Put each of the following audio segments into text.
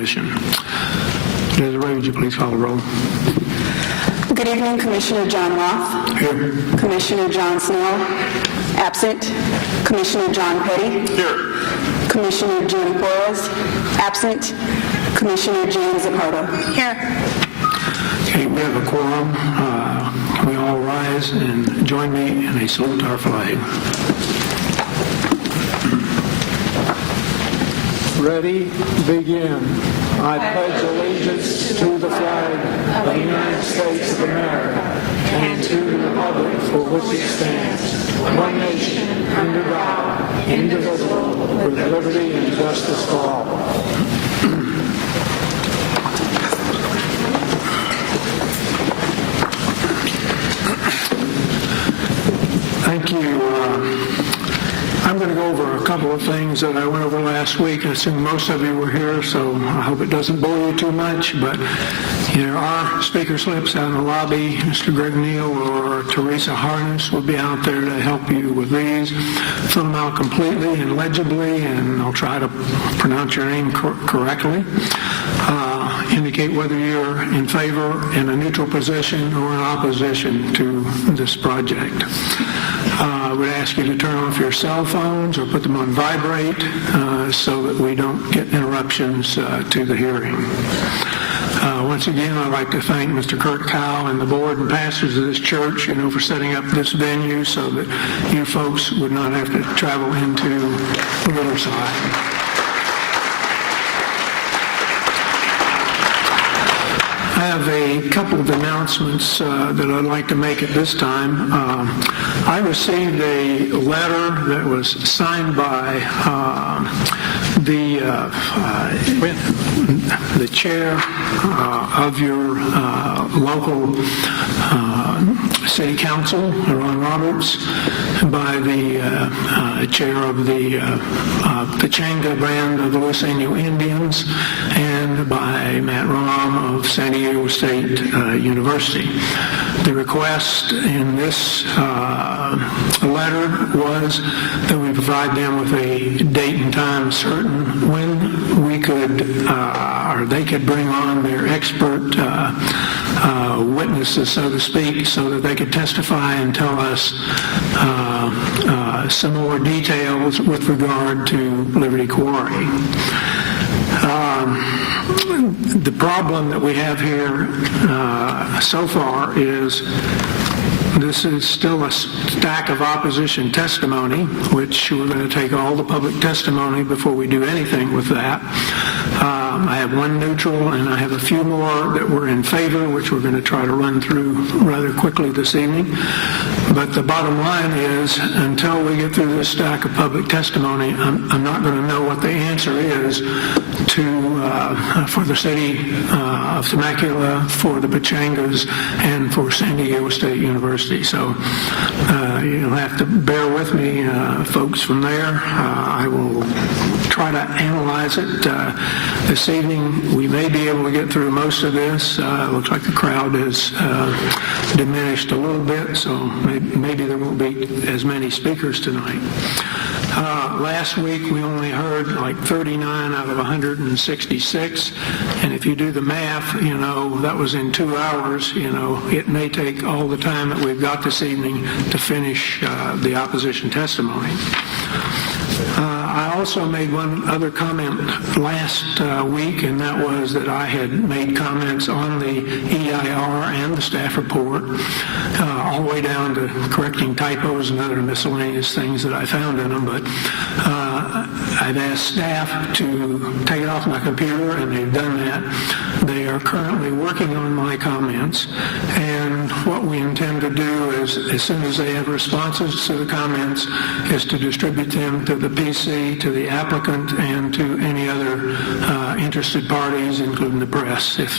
Commission. Desiree, would you please call the roll? Good evening, Commissioner John Roth. Here. Commissioner John Snell, absent. Commissioner John Petty. Here. Commissioner Jim Flores, absent. Commissioner James Zapata. Here. Okay, we have a quorum. Can we all rise and join me in a salute to our flag? Ready, begin. I pledge allegiance to the flag of the United States of America and to the republic for which it stands, one nation, under God, indivisible, with liberty and justice for all. Thank you. I'm going to go over a couple of things that I went over last week. I assume most of you were here, so I hope it doesn't bore you too much. But there are speaker slips out in the lobby. Mr. Greg Neal or Teresa Harness will be out there to help you with these. Fill them out completely and legibly, and I'll try to pronounce your name correctly. Indicate whether you're in favor, in a neutral position, or in opposition to this project. I would ask you to turn off your cell phones or put them on vibrate so that we don't get interruptions to the hearing. Once again, I'd like to thank Mr. Kurt Kyle and the board and pastors of this church, for setting up this venue so that you folks would not have to travel into Riverside. I have a couple of announcements that I'd like to make at this time. I received a letter that was signed by the chair of your local city council, Ron Roberts, by the chair of the Pechanga band of the Los Angeles Indians, and by Matt Rahm of San Diego State University. The request in this letter was that we provide them with a date and time certain when we could, or they could bring on their expert witnesses, so to speak, so that they could testify and tell us some more details with regard to Liberty Quarry. The problem that we have here so far is this is still a stack of opposition testimony, which we're going to take all the public testimony before we do anything with that. I have one neutral, and I have a few more that were in favor, which we're going to try to run through rather quickly this evening. But the bottom line is, until we get through this stack of public testimony, I'm not going to know what the answer is for the city of Temecula, for the Pechangas, and for San Diego State University. So you'll have to bear with me, folks, from there. I will try to analyze it this evening. We may be able to get through most of this. Looks like the crowd has diminished a little bit, so maybe there won't be as many speakers tonight. Last week we only heard like 39 out of 166, and if you do the math, that was in 2 hours. It may take all the time that we've got this evening to finish the opposition testimony. I also made one other comment last week, and that was that I had made comments on the EIR and the staff report, all the way down to correcting typos and other miscellaneous things that I found in them. But I've asked staff to take it off my computer, and they've done that. They are currently working on my comments, and what we intend to do is, as soon as they have responses to the comments, is to distribute them to the PC, to the applicant, and to any other interested parties, including the press, if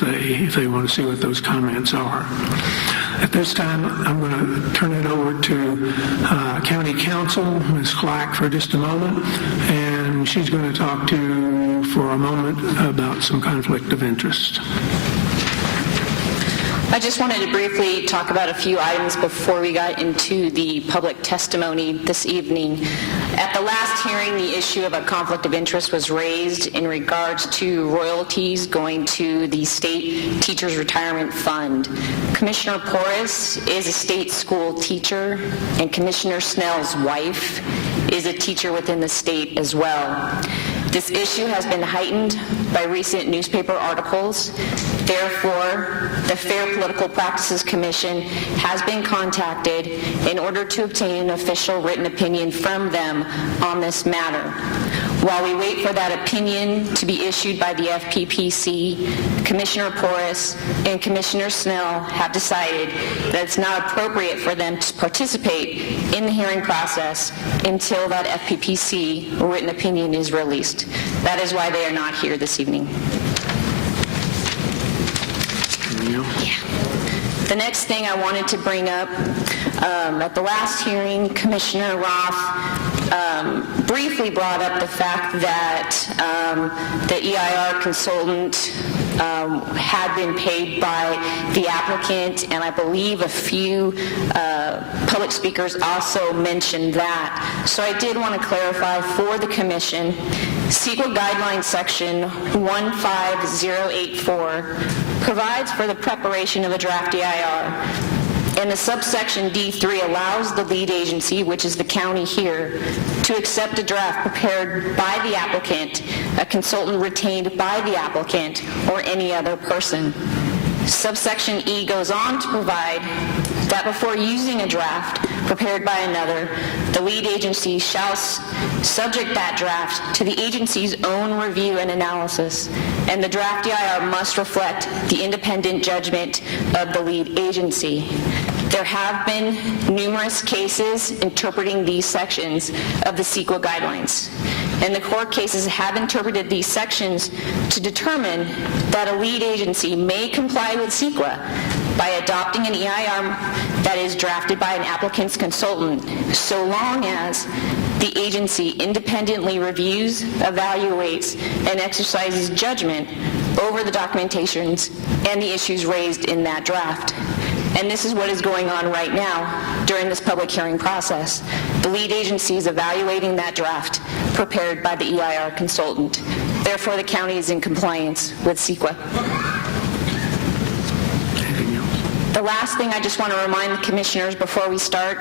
they want to see what those comments are. At this time, I'm going to turn it over to County Counsel, Ms. Clack, for just a moment, and she's going to talk to you for a moment about some conflict of interest. I just wanted to briefly talk about a few items before we got into the public testimony this evening. At the last hearing, the issue of a conflict of interest was raised in regards to royalties going to the State Teachers Retirement Fund. Commissioner Porras is a state school teacher, and Commissioner Snell's wife is a teacher within the state as well. This issue has been heightened by recent newspaper articles. Therefore, the Fair Political Practices Commission has been contacted in order to obtain an official written opinion from them on this matter. While we wait for that opinion to be issued by the FPPC, Commissioner Porras and Commissioner Snell have decided that it's not appropriate for them to participate in the hearing process until that FPPC written opinion is released. That is why they are not here this evening. The next thing I wanted to bring up, at the last hearing, Commissioner Roth briefly brought up the fact that the EIR consultant had been paid by the applicant, and I believe a few public speakers also mentioned that. So I did want to clarify for the Commission, CEQA Guidelines Section 15084 provides for the preparation of a draft EIR, and the subsection D3 allows the lead agency, which is the county here, to accept a draft prepared by the applicant, a consultant retained by the applicant, or any other person. Subsection E goes on to provide that before using a draft prepared by another, the lead agency shall subject that draft to the agency's own review and analysis, and the draft EIR must reflect the independent judgment of the lead agency. There have been numerous cases interpreting these sections of the CEQA guidelines, and the court cases have interpreted these sections to determine that a lead agency may comply with CEQA by adopting an EIR that is drafted by an applicant's consultant, so long as the agency independently reviews, evaluates, and exercises judgment over the documentations and the issues raised in that draft. And this is what is going on right now during this public hearing process. The lead agency is evaluating that draft prepared by the EIR consultant. Therefore, the county is in compliance with CEQA. The last thing I just want to remind the commissioners before we start,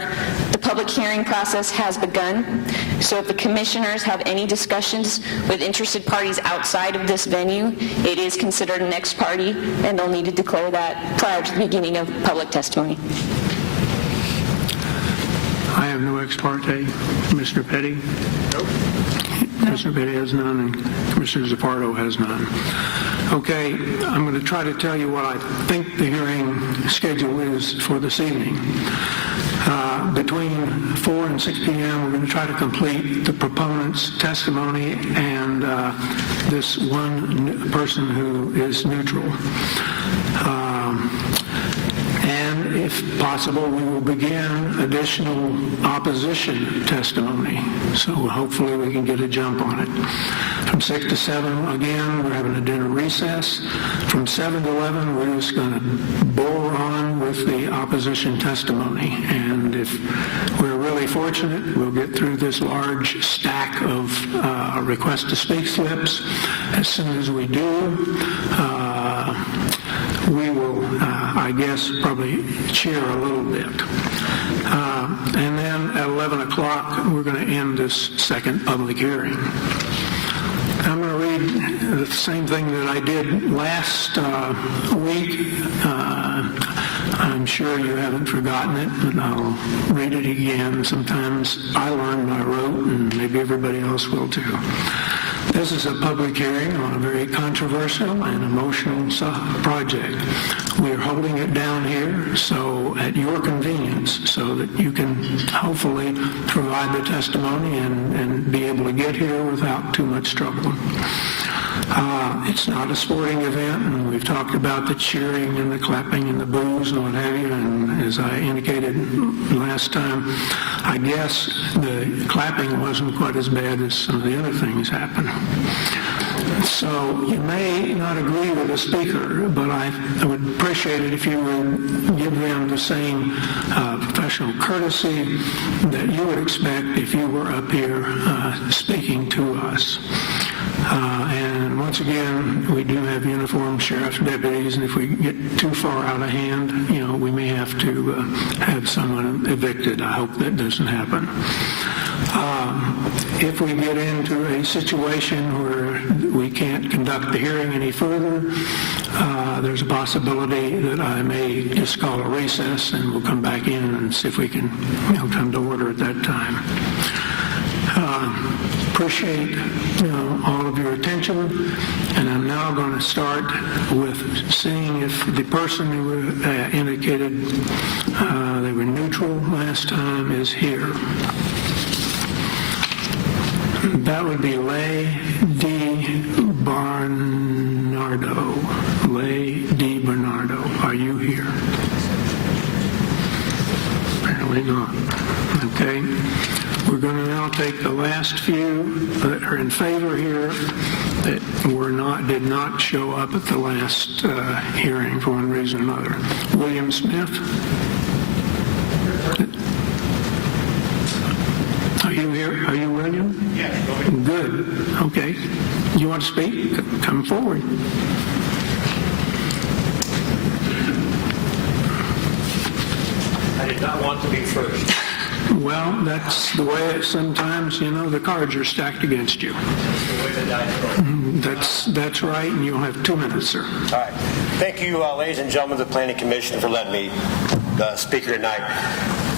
the public hearing process has begun. So if the commissioners have any discussions with interested parties outside of this venue, it is considered an ex parte, and they'll need to declare that prior to the beginning of public testimony. I have no ex parte. Commissioner Petty? Nope. Commissioner Petty has none, and Commissioner Zappardo has none. Okay, I'm going to try to tell you what I think the hearing schedule is for this evening. Between 4 and 6 p.m., we're going to try to complete the proponent's testimony and this one person who is neutral. And if possible, we will begin additional opposition testimony. So hopefully we can get a jump on it. From 6 to 7, again, we're having a dinner recess. From 7 to 11, we're just going to bore on with the opposition testimony. And if we're really fortunate, we'll get through this large stack of request to speak slips. As soon as we do, we will, I guess, probably cheer a little bit. And then at 11 o'clock, we're going to end this second public hearing. I'm going to read the same thing that I did last week. I'm sure you haven't forgotten it, but I'll read it again. Sometimes I learn by rote, and maybe everybody else will too. This is a public hearing on a very controversial and emotional project. We're holding it down here so at your convenience so that you can hopefully provide the testimony and be able to get here without too much trouble. It's not a sporting event, and we've talked about the cheering and the clapping and the boos and what have you, and as I indicated last time, I guess the clapping wasn't quite as bad as some of the other things happened. So you may not agree with the speaker, but I would appreciate it if you would give them the same professional courtesy that you would expect if you were up here speaking to us. And once again, we do have uniformed sheriff's deputies, and if we get too far out of hand, we may have to have someone evicted. I hope that doesn't happen. If we get into a situation where we can't conduct the hearing any further, there's a possibility that I may just call a recess and we'll come back in and see if we can come to order at that time. Appreciate all of your attention, and I'm now going to start with seeing if the person who indicated they were neutral last time is here. That would be Leigh D. Bernardo. Leigh D. Bernardo, are you here? Apparently not. Okay. We're going to now take the last few that are in favor here that did not show up at the last hearing for one reason or another. William Smith. Are you here? Are you William? Yes. Good. Okay. You want to speak? Come forward. I did not want to be first. Well, that's the way it sometimes, the cards are stacked against you. That's the way the dice roll. That's right, and you'll have 2 minutes, sir. All right. Thank you, ladies and gentlemen of the Planning Commission, for letting me speak here tonight.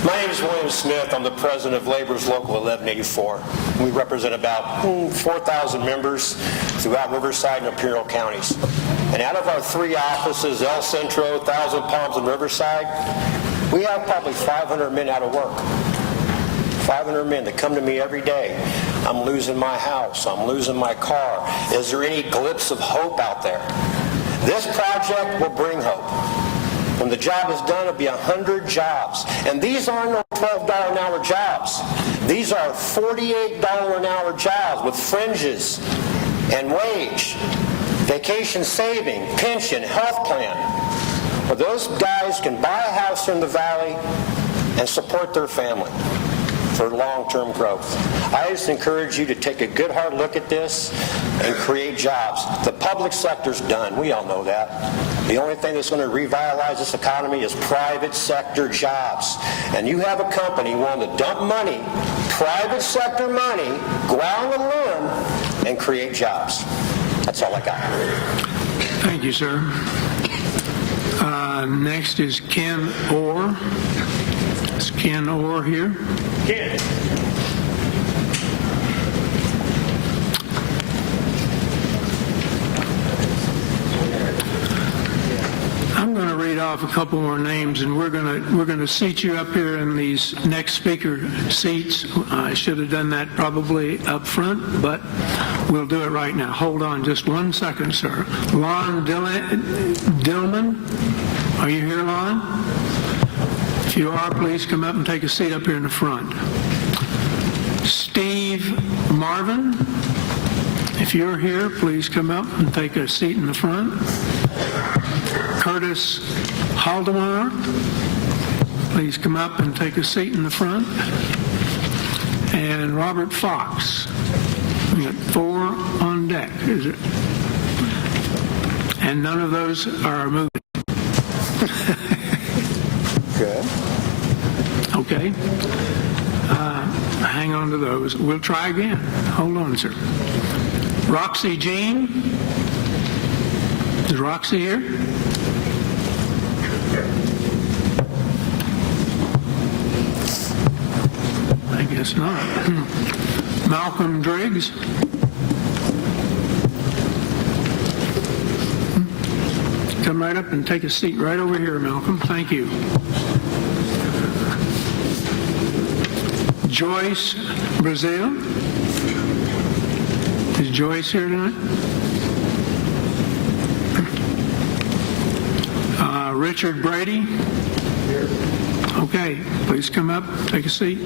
My name is William Smith. I'm the president of Labor's Local 1184. We represent about 4,000 members throughout Riverside and Imperial counties. And out of our 3 offices, El Centro, Thousand Palms, and Riverside, we have probably 500 men out of work. 500 men that come to me every day. I'm losing my house. I'm losing my car. Is there any glimpse of hope out there? This project will bring hope. When the job is done, it'll be 100 jobs. And these aren't no $12 an hour jobs. These are $48 an hour jobs with fringes and wage, vacation saving, pension, health plan. Well, those guys can buy a house in the valley and support their family for long-term growth. I just encourage you to take a good hard look at this and create jobs. The public sector's done. We all know that. The only thing that's going to revitalize this economy is private sector jobs. And you have a company willing to dump money, private sector money, go out on a limb, and create jobs. That's all I got. Thank you, sir. Next is Ken Orr. Is Ken Orr here? Ken. I'm going to read off a couple more names, and we're going to seat you up here in these next speaker seats. I should have done that probably up front, but we'll do it right now. Hold on just 1 second, sir. Lon Dillman, are you here, Lon? If you are, please come up and take a seat up here in the front. Steve Marvin, if you're here, please come up and take a seat in the front. Curtis Haldemar, please come up and take a seat in the front. And Robert Fox. We got 4 on deck, is it? And none of those are moving. Good. Okay. Hang on to those. We'll try again. Hold on, sir. Roxy Jean. Is Roxy here? I guess not. Malcolm Driggs. Come right up and take a seat right over here, Malcolm. Thank you. Joyce Brazil. Is Joyce here tonight? Richard Brady. Here. Okay, please come up, take a seat.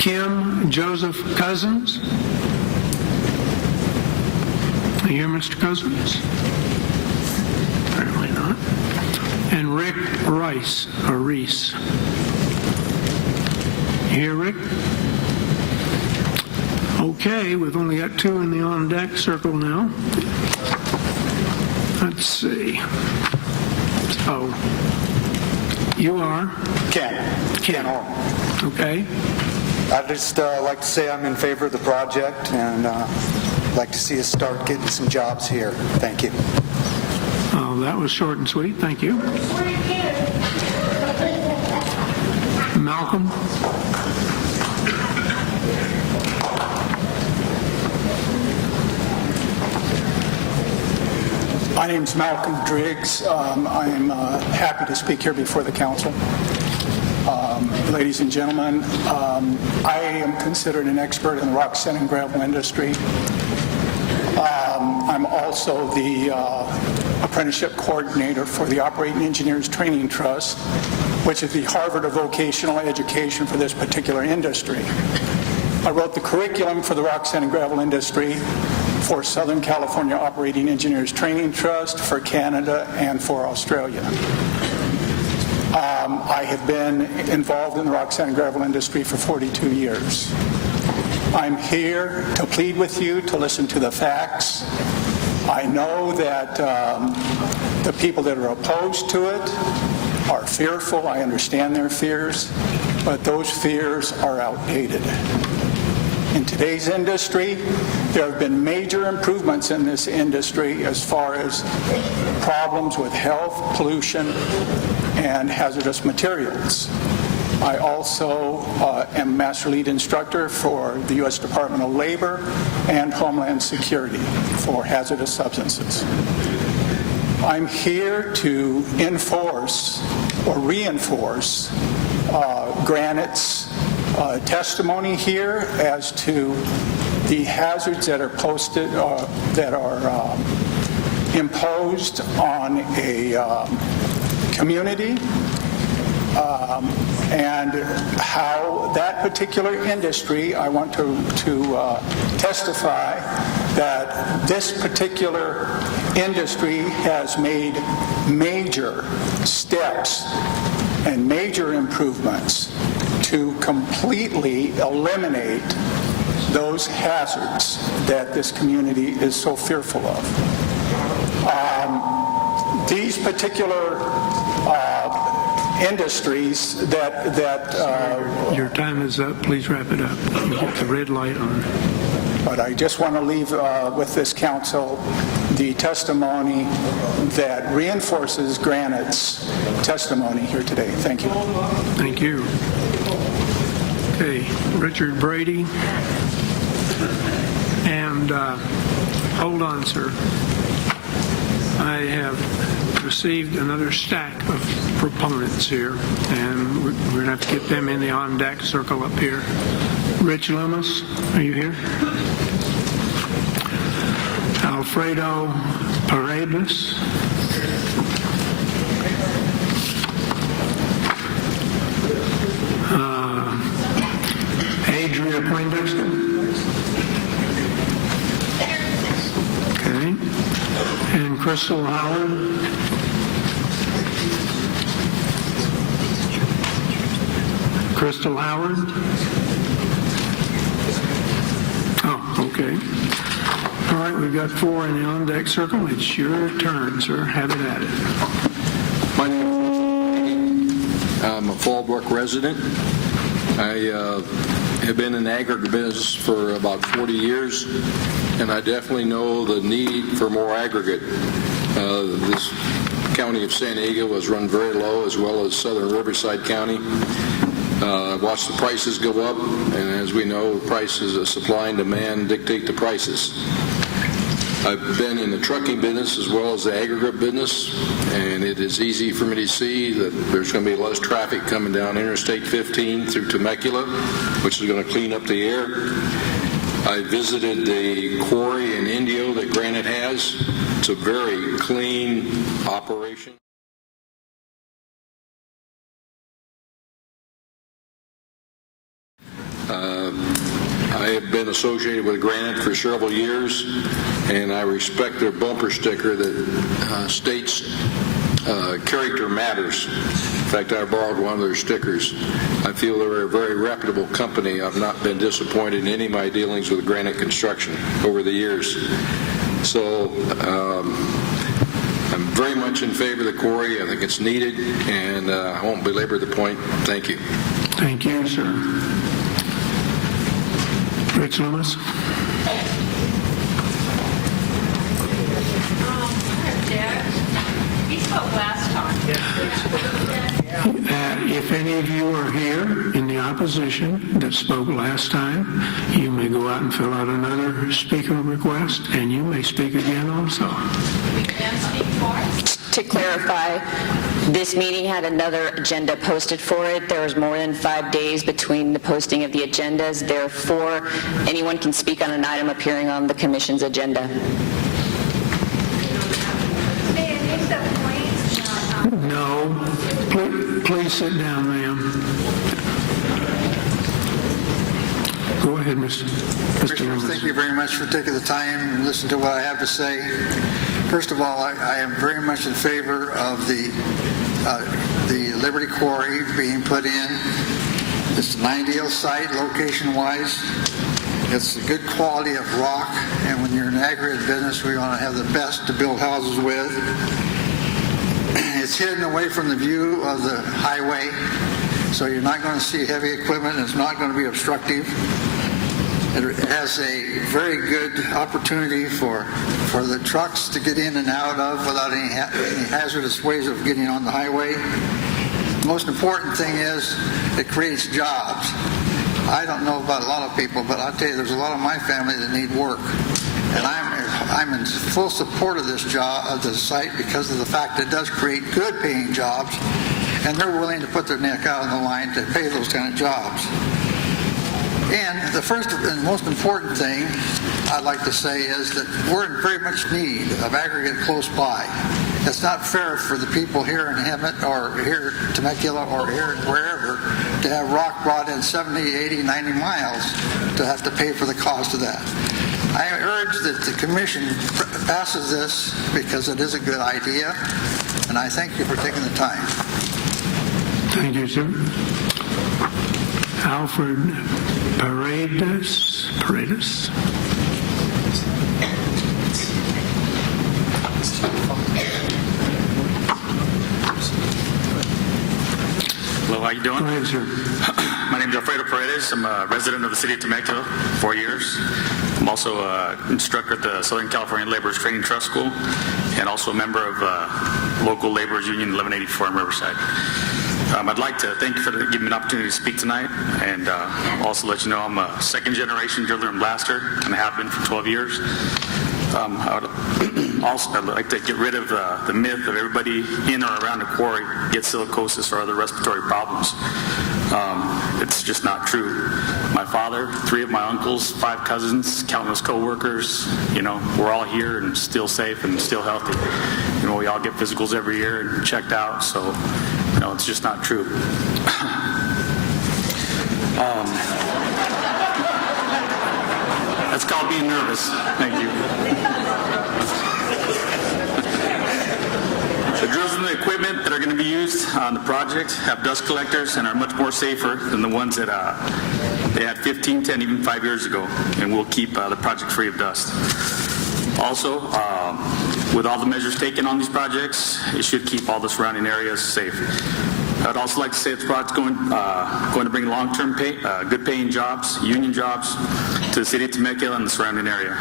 Kim Joseph Cousins. Mr. Cousins? Apparently not. And Rick Rice, or Reese. You here, Rick? Okay, we've only got two in the on-deck circle now. Let's see. So, you are? Ken Hall. Okay. I'd just like to say I'm in favor of the project and like to see us start getting some jobs here. Thank you. Oh, that was short and sweet. Thank you. Malcolm? My name's Malcolm Driggs. I am happy to speak here before the council. Ladies and gentlemen, I am considered an expert in the rock sand and gravel industry. I'm also the apprenticeship coordinator for the Operating Engineers Training Trust, which is the Harvard of vocational education for this particular industry. I wrote the curriculum for the rock sand and gravel industry for Southern California Operating Engineers Training Trust, for Canada, and for Australia. I have been involved in the rock sand and gravel industry for 42 years. I'm here to plead with you to listen to the facts. I know that the people that are opposed to it are fearful. I understand their fears, but those fears are outdated. In today's industry, there have been major improvements in this industry as far as problems with health, pollution, and hazardous materials. I also am Master Lead Instructor for the U.S. Department of Labor and Homeland Security for hazardous substances. I'm here to enforce or reinforce Granite's testimony here as to the hazards that are posted, that are imposed on a community, and how that particular industry, I want to testify that this particular industry has made major steps and major improvements to completely eliminate those hazards that this community is so fearful of. These particular industries that Your time is up. Please wrap it up. You've got the red light on. but I just want to leave with this council the testimony that reinforces Granite's testimony here today. Thank you. Thank you. Okay, Richard Brady. And hold on, sir. I have received another stack of proponents here, and we're going to have to get them in the on-deck circle up here. Rich Loomis, are you here? Alfredo Paredes. Adria Poindexter. Okay. And Crystal Howard. Crystal Howard. Oh, okay. All right, we've got four in the on-deck circle. It's your turn, sir. Have it at it. My name is I'm a Fallbrook resident. I have been in the aggregate business for about 40 years, and I definitely know the need for more aggregate. This county of San Diego was run very low, as well as southern Riverside County. Watch the prices go up, and as we know, prices of supply and demand dictate the prices. I've been in the trucking business as well as the aggregate business, and it is easy for me to see that there's going to be less traffic coming down Interstate 15 through Temecula, which is going to clean up the air. I visited the quarry in Indio that Granite has. It's a very clean operation. I have been associated with Granite for several years, and I respect their bumper sticker that states character matters. In fact, I borrowed one of their stickers. I feel they're a very reputable company. I've not been disappointed in any of my dealings with Granite Construction over the years. So I'm very much in favor of the quarry. I think it's needed, and I won't belabor the point. Thank you. Thank you, sir. Rich Loomis? He spoke last time. If any of you are here in the opposition that spoke last time, you may go out and fill out another speaker request, and you may speak again also. We can speak for. To clarify, this meeting had another agenda posted for it. There was more than 5 days between the posting of the agendas. Therefore, anyone can speak on an item appearing on the commission's agenda. No. Please sit down, ma'am. Go ahead, Mr. Commissioners, thank you very much for taking the time and listen to what I have to say. First of all, I am very much in favor of the Liberty Quarry being put in. It's an ideal site location-wise. It's a good quality of rock, and when you're in aggregate business, we want to have the best to build houses with. It's hidden away from the view of the highway, so you're not going to see heavy equipment. It's not going to be obstructive. It has a very good opportunity for the trucks to get in and out of without any hazardous ways of getting on the highway. The most important thing is it creates jobs. I don't know about a lot of people, but I'll tell you, there's a lot of my family that need work. And I'm in full support of this site because of the fact that it does create good paying jobs, and they're willing to put their neck out on the line to pay those kind of jobs. And the first and most important thing I'd like to say is that we're in very much need of aggregate close by. It's not fair for the people here in Hemet or here in Temecula or here wherever to have rock brought in 70, 80, 90 miles to have to pay for the cost of that. I urge that the Commission passes this because it is a good idea, and I thank you for taking the time. Thank you, sir. Alfred Paredes. Hello, how you doing? Go ahead, sir. My name is Alfredo Paredes. I'm a resident of the city of Temecula, 4 years. I'm also an instructor at the Southern California Laborers Training Trust School, and also a member of local laborers union 1184 in Riverside. I'd like to thank you for giving me an opportunity to speak tonight, and also let you know I'm a second-generation driller and blaster, and I have been for 12 years. I'd like to get rid of the myth of everybody in or around the quarry gets silicosis or other respiratory problems. It's just not true. My father, 3 of my uncles, 5 cousins, countless co-workers, we're all here and still safe and still healthy. We all get physicals every year and checked out, so it's just not true. That's called being nervous. Thank you. The drills and the equipment that are going to be used on the project have dust collectors and are much more safer than the ones that they had 15, 10, even 5 years ago, and will keep the project free of dust. Also, with all the measures taken on these projects, it should keep all the surrounding areas safe. I'd also like to say the project's going to bring long-term good paying jobs, union jobs, to the city of Temecula and the surrounding area.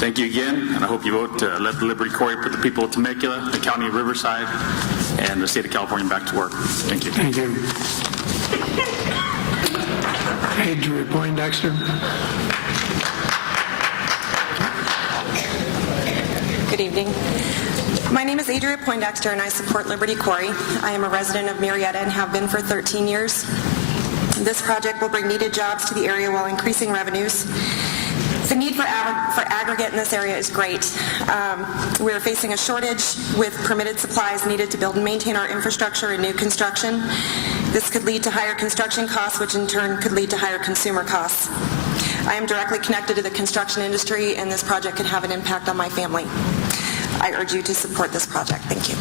Thank you again, and I hope you vote to let the Liberty Quarry put the people of Temecula, the county of Riverside, and the state of California back to work. Thank you. Thank you. Adria Poindexter. Good evening. My name is Adria Poindexter, and I support Liberty Quarry. I am a resident of Murrieta and have been for 13 years. This project will bring needed jobs to the area while increasing revenues. The need for aggregate in this area is great. We are facing a shortage with permitted supplies needed to build and maintain our infrastructure in new construction. This could lead to higher construction costs, which in turn could lead to higher consumer costs. I am directly connected to the construction industry, and this project can have an impact on my family. I urge you to support this project. Thank you.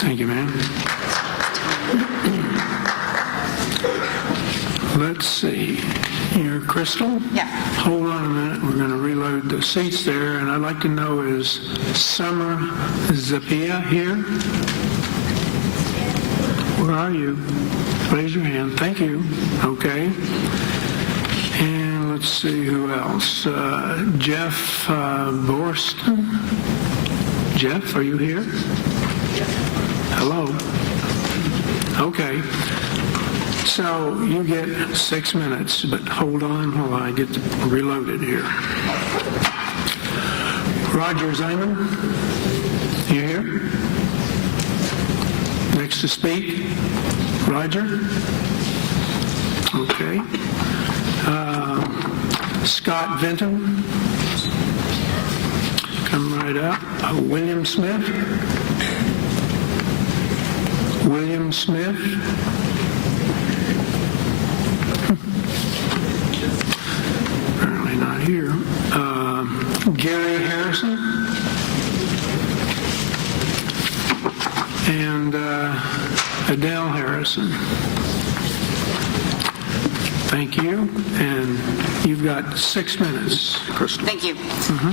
Thank you, ma'am. Let's see. You're Crystal? Yeah. Hold on a minute. We're going to reload the seats there, and I'd like to know, is Summer Zapia here? Where are you? Raise your hand. Thank you. Okay. And let's see who else. Jeff Borston. Jeff, are you here? Hello. Okay. So you get 6 minutes, but hold on while I get reloaded here. Roger Zeman, you here? Next to speak? Roger? Okay. Scott Vinton? Come right up. William Smith? William Smith? Apparently not here. Gary Harrison? And Adele Harrison. Thank you. And you've got 6 minutes, Crystal. Thank you.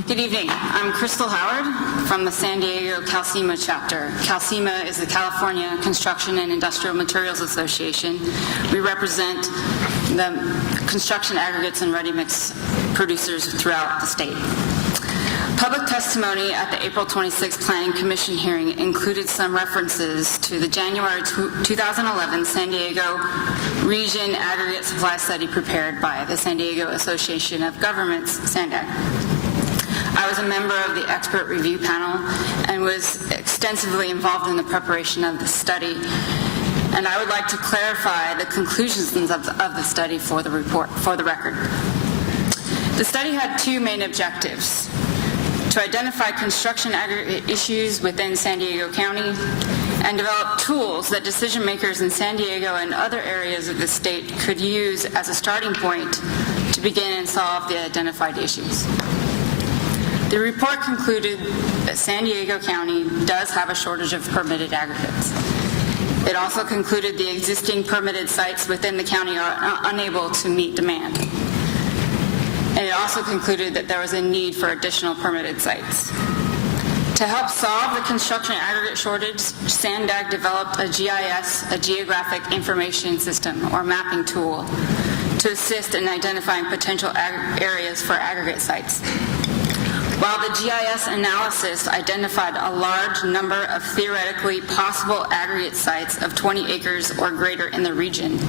Good evening. I'm Crystal Howard from the San Diego CalCIMA chapter. CalCIMA is the California Construction and Industrial Materials Association. We represent the construction aggregates and ready-mix producers throughout the state. Public testimony at the April 26th Planning Commission hearing included some references to the January 2011 San Diego Region Aggregate Supply Study prepared by the San Diego Association of Governments, SANDAG. I was a member of the expert review panel and was extensively involved in the preparation of the study, and I would like to clarify the conclusions of the study for the record. The study had two main objectives: to identify construction aggregate issues within San Diego County and develop tools that decision makers in San Diego and other areas of the state could use as a starting point to begin and solve the identified issues. The report concluded that San Diego County does have a shortage of permitted aggregates. It also concluded the existing permitted sites within the county are unable to meet demand. And it also concluded that there was a need for additional permitted sites. To help solve the construction aggregate shortage, SANDAG developed a GIS, a Geographic Information System, or mapping tool, to assist in identifying potential areas for aggregate sites. While the GIS analysis identified a large number of theoretically possible aggregate sites of 20 acres or greater in the region,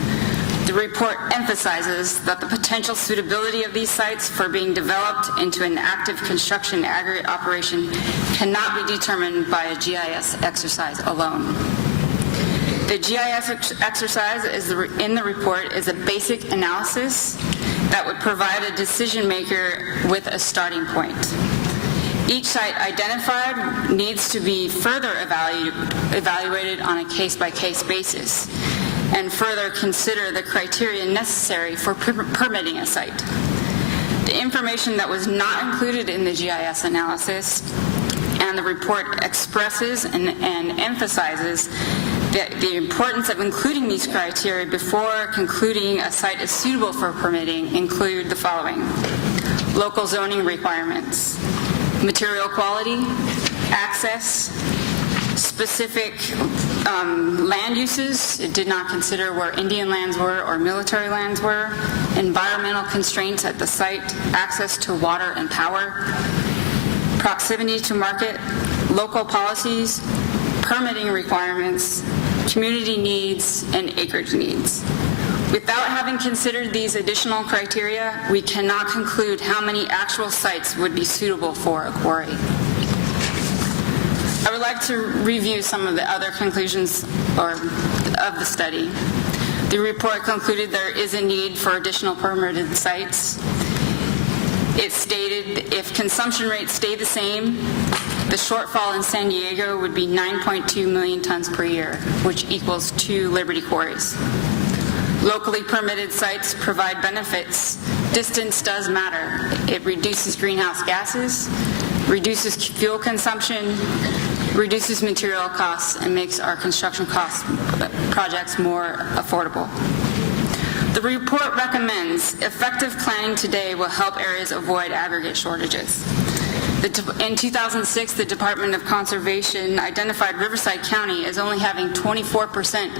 the report emphasizes that the potential suitability of these sites for being developed into an active construction aggregate operation cannot be determined by a GIS exercise alone. The GIS exercise in the report is a basic analysis that would provide a decision maker with a starting point. Each site identified needs to be further evaluated on a case-by-case basis and further consider the criteria necessary for permitting a site. The information that was not included in the GIS analysis and the report expresses and emphasizes the importance of including these criteria before concluding a site is suitable for permitting include the following: local zoning requirements, material quality, access, specific land uses. It did not consider where Indian lands were or military lands were, environmental constraints at the site, access to water and power, proximity to market, local policies, permitting requirements, community needs, and acreage needs. Without having considered these additional criteria, we cannot conclude how many actual sites would be suitable for a quarry. I would like to review some of the other conclusions of the study. The report concluded there is a need for additional permitted sites. It stated if consumption rates stay the same, the shortfall in San Diego would be 9.2 million tons per year, which equals 2 Liberty Quarries. Locally permitted sites provide benefits Distance does matter. It reduces greenhouse gases, reduces fuel consumption, reduces material costs, and makes our construction projects more affordable. The report recommends effective planning today will help areas avoid aggregate shortages. In 2006, the Department of Conservation identified Riverside County as only having 24%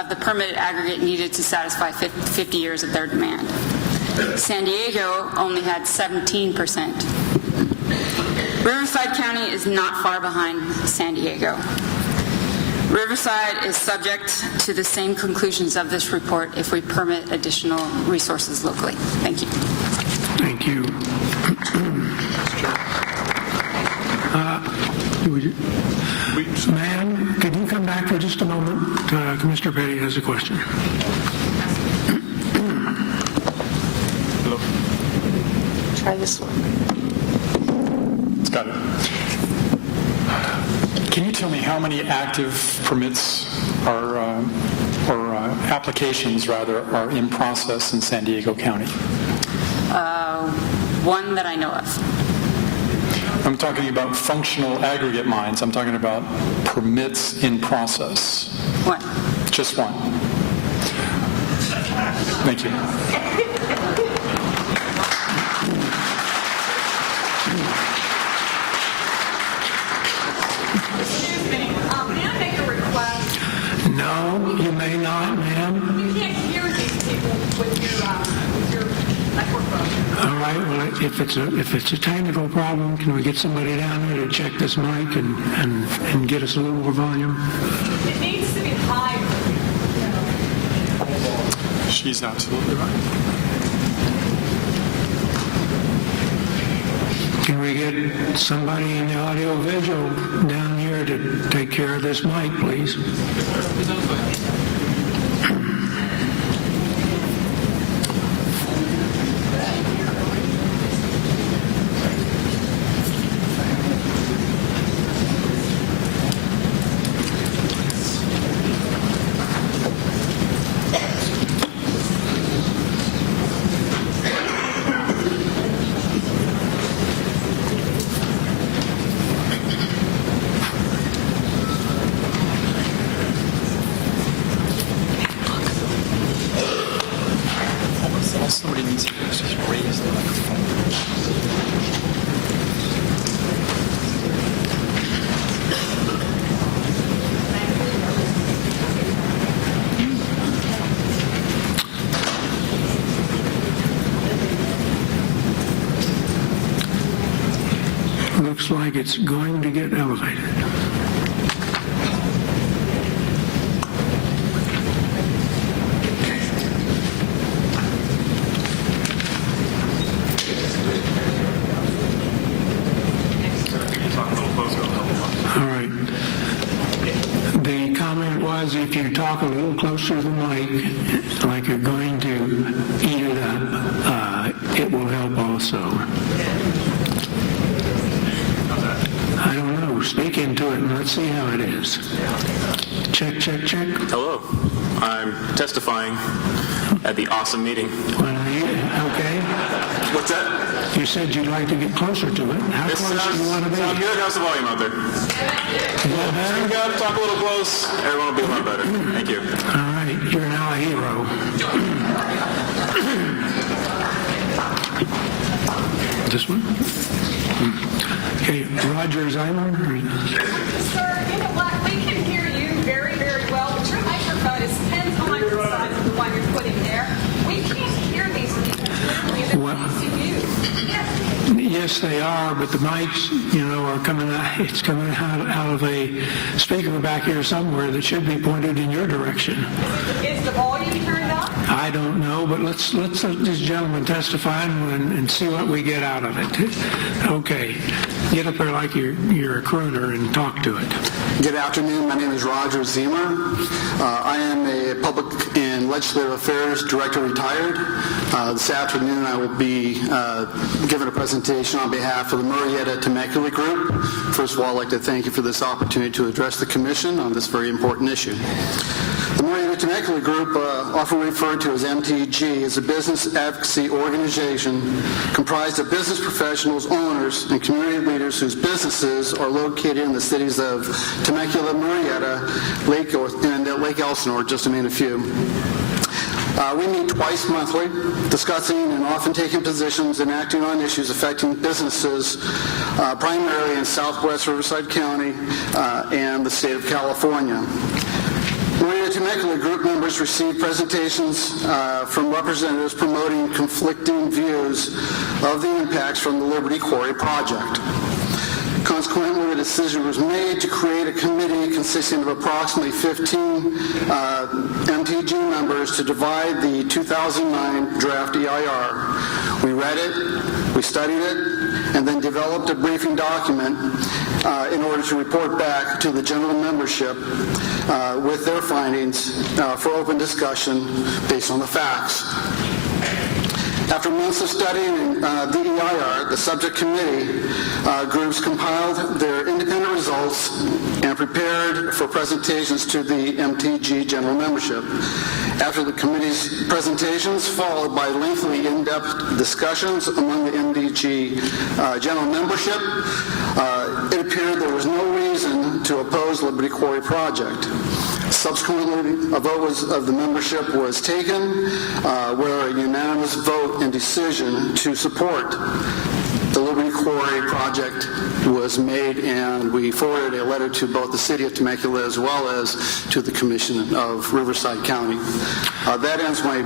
of the permitted aggregate needed to satisfy 50 years of their demand. San Diego only had 17%. Riverside County is not far behind San Diego. Riverside is subject to the same conclusions of this report if we permit additional resources locally. Thank you. Thank you. Ma'am, could you come back for just a moment? Commissioner Petty has a question. Hello. Try this one. It's got it. Can you tell me how many active permits or applications, rather, are in process in San Diego County? One that I know of. I'm talking about functional aggregate mines. I'm talking about permits in process. One. Just one. Thank you. Excuse me, may I make a request? No, you may not, ma'am. You can't hear these people with your microphone. All right, well, if it's a technical problem, can we get somebody down there to check this mic and get us a little more volume? It needs to be higher. She's absolutely right. Can we get somebody in the audio-visual down here to take care of this mic, please? Somebody needs to just raise the microphone. Looks like it's going to get elevated. All right. The comment was if you talk a little closer to the mic, like you're going to eat it up, it will help also. I don't know. Speak into it and let's see how it is. Check, check, check. Hello. I'm testifying at the awesome meeting. Well, okay. What's that? You said you'd like to get closer to it. How close do you want to be? Sound good? How's the volume out there? Is that better? Speak up, talk a little close. Everyone will be a lot better. Thank you. All right. You're now a hero. This one? Okay. Roger Zeimer? Sir, you know what? We can hear you very, very well, but your microphone is 10 times the size of the one you're putting there. We can't hear these people clearly. They're facing you. Yes, they are, but the mics, are coming out. It's coming out of a speaker back here somewhere that should be pointed in your direction. Is the volume turned up? I don't know, but let's let this gentleman testify and see what we get out of it. Okay, get up there like you're a crooner and talk to it. Good afternoon. My name is Roger Zemer. I am a Public and Legislative Affairs Director retired. This afternoon I will be giving a presentation on behalf of the Murrieta Temecula Group. First of all, I'd like to thank you for this opportunity to address the Commission on this very important issue. The Marietta Temecula Group, often referred to as MTG, is a business advocacy organization comprised of business professionals, owners, and community leaders whose businesses are located in the cities of Temecula, Marietta, and Lake Elsinore, just to name a few. We meet twice monthly, discussing and often taking positions and acting on issues affecting businesses, primarily in Southwest Riverside County and the state of California. Marietta Temecula Group members receive presentations from representatives promoting conflicting views of the impacts from the Liberty Quarry project. Consequently, a decision was made to create a committee consisting of approximately 15 MTG members to divide the 2009 draft EIR. We read it, we studied it, and then developed a briefing document in order to report back to the general membership with their findings for open discussion based on the facts. After months of studying the EIR, the subject committee groups compiled their independent results and prepared for presentations to the MTG general membership. After the committee's presentations, followed by lengthy, in-depth discussions among the MTG general membership, it appeared there was no reason to oppose Liberty Quarry project. Subsequently, a vote of the membership was taken, where a unanimous vote and decision to support the Liberty Quarry project was made, and we forwarded a letter to both the City of Temecula as well as to the Commission of Riverside County. That ends my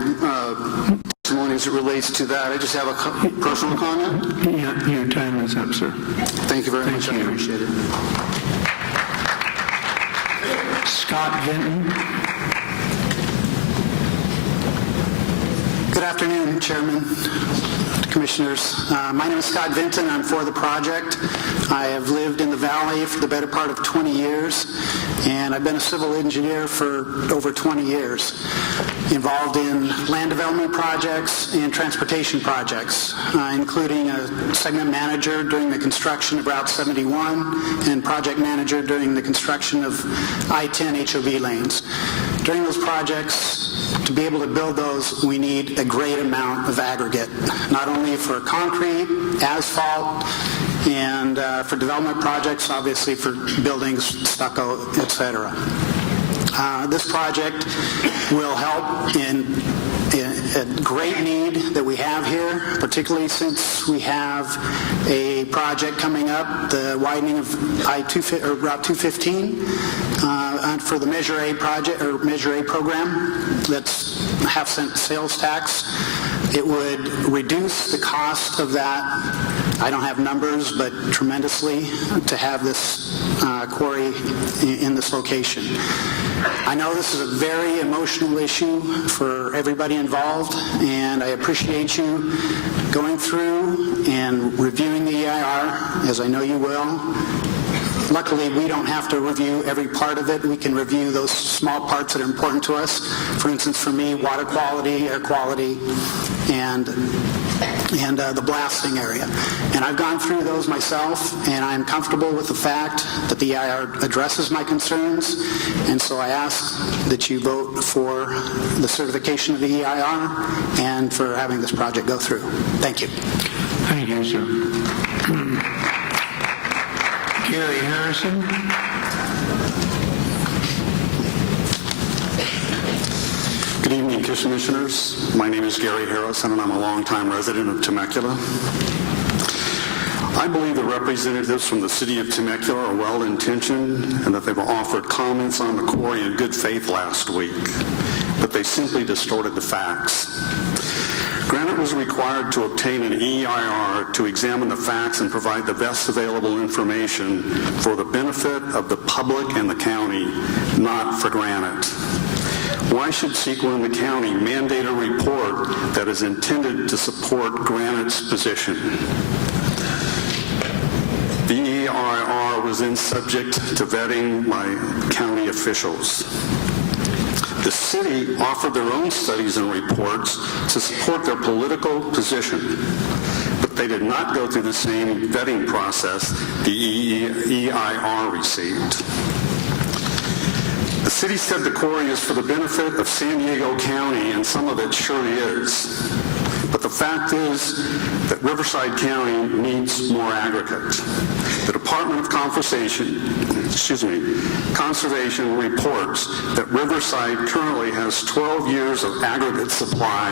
testimony as it relates to that. I just have a personal comment. Yeah, your time is up, sir. Thank you very much. I appreciate it. Scott Vinton. Good afternoon, Chairman, Commissioners. My name is Scott Vinton. I'm for the project. I have lived in the Valley for the better part of 20 years, and I've been a civil engineer for over 20 years, involved in land development projects and transportation projects, including a segment manager during the construction of Route 71 and project manager during the construction of I-10 HOV lanes. During those projects, to be able to build those, we need a great amount of aggregate, not only for concrete, asphalt, and for development projects, obviously for buildings, stucco, etc. This project will help in a great need that we have here, particularly since we have a project coming up, the widening of Route 215 for the Measure A project or Measure A program. That's half-cent sales tax. It would reduce the cost of that. I don't have numbers, but tremendously to have this quarry in this location. I know this is a very emotional issue for everybody involved, and I appreciate you going through and reviewing the EIR, as I know you will. Luckily, we don't have to review every part of it. We can review those small parts that are important to us. For instance, for me, water quality, air quality, and the blasting area. And I've gone through those myself, and I'm comfortable with the fact that the EIR addresses my concerns, and so I ask that you vote for the certification of the EIR and for having this project go through. Thank you. Thank you, sir. Gary Harrison. Good evening, Commissioners. My name is Gary Harrison, and I'm a longtime resident of Temecula. I believe the representatives from the City of Temecula are well-intentioned and that they've offered comments on the quarry in good faith last week, but they simply distorted the facts. Granite was required to obtain an EIR to examine the facts and provide the best available information for the benefit of the public and the county, not for Granite. Why should CEQA and the county mandate a report that is intended to support Granite's position? The EIR was then subject to vetting by county officials. The city offered their own studies and reports to support their political position, but they did not go through the same vetting process the EIR received. The city said the quarry is for the benefit of San Diego County, and some of it sure is. But the fact is that Riverside County needs more aggregate. The Department of Conservation reports that Riverside currently has 12 years of aggregate supply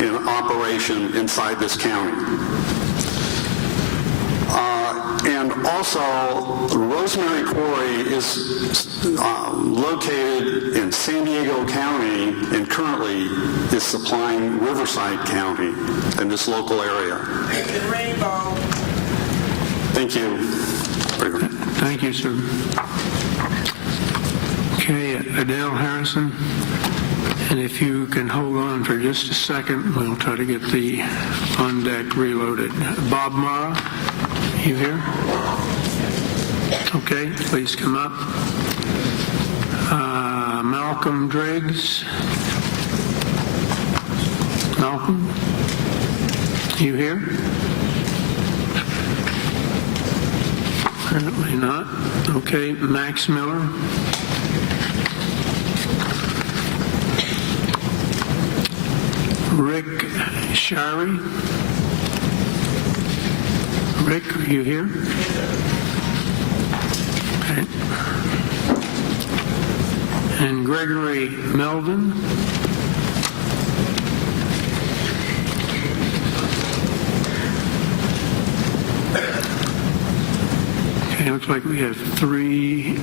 in operation inside this county. And also, Rosemary Quarry is located in San Diego County and currently is supplying Riverside County in this local area. Thank you. Thank you, sir. Okay, Adele Harrison, and if you can hold on for just a second, we'll try to get the on deck reloaded. Bob Mara, you here? Okay, please come up. Malcolm Driggs. Malcolm, you here? Apparently not. Okay, Max Miller. Rick Shirey. Rick, are you here? Okay. And Gregory Melvin. Okay, looks like we have 3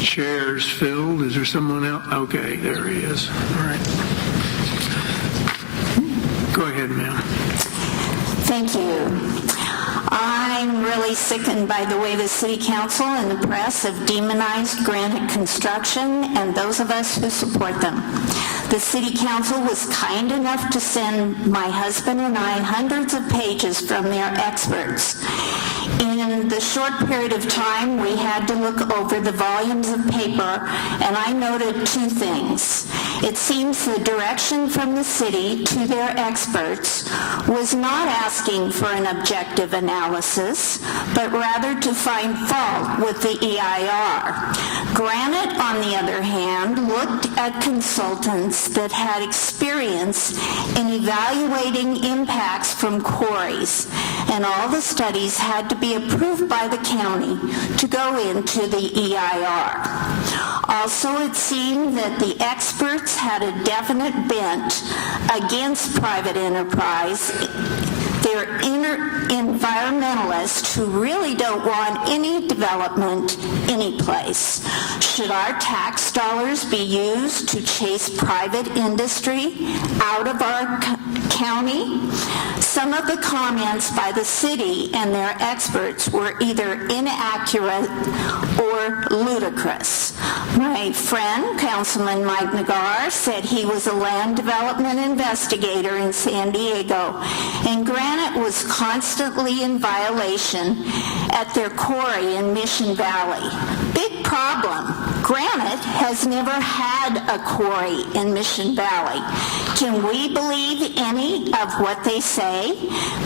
chairs filled. Is there someone else? Okay, there he is. All right. Go ahead, ma'am. Thank you. I'm really sickened by the way the City Council and the press have demonized granite construction and those of us who support them. The City Council was kind enough to send my husband and I hundreds of pages from their experts. In the short period of time, we had to look over the volumes of paper, and I noted 2 things. It seems the direction from the city to their experts was not asking for an objective analysis, but rather to find fault with the EIR. Granite, on the other hand, looked at consultants that had experience in evaluating impacts from quarries, and all the studies had to be approved by the county to go into the EIR. Also, it seemed that the experts had a definite bent against private enterprise. They're environmentalists who really don't want any development anyplace. Should our tax dollars be used to chase private industry out of our county? Some of the comments by the city and their experts were either inaccurate or ludicrous. My friend, Councilman Mike Nagar, said he was a land development investigator in San Diego, and granite was constantly in violation at their quarry in Mission Valley. Big problem. Granite has never had a quarry in Mission Valley. Can we believe any of what they say?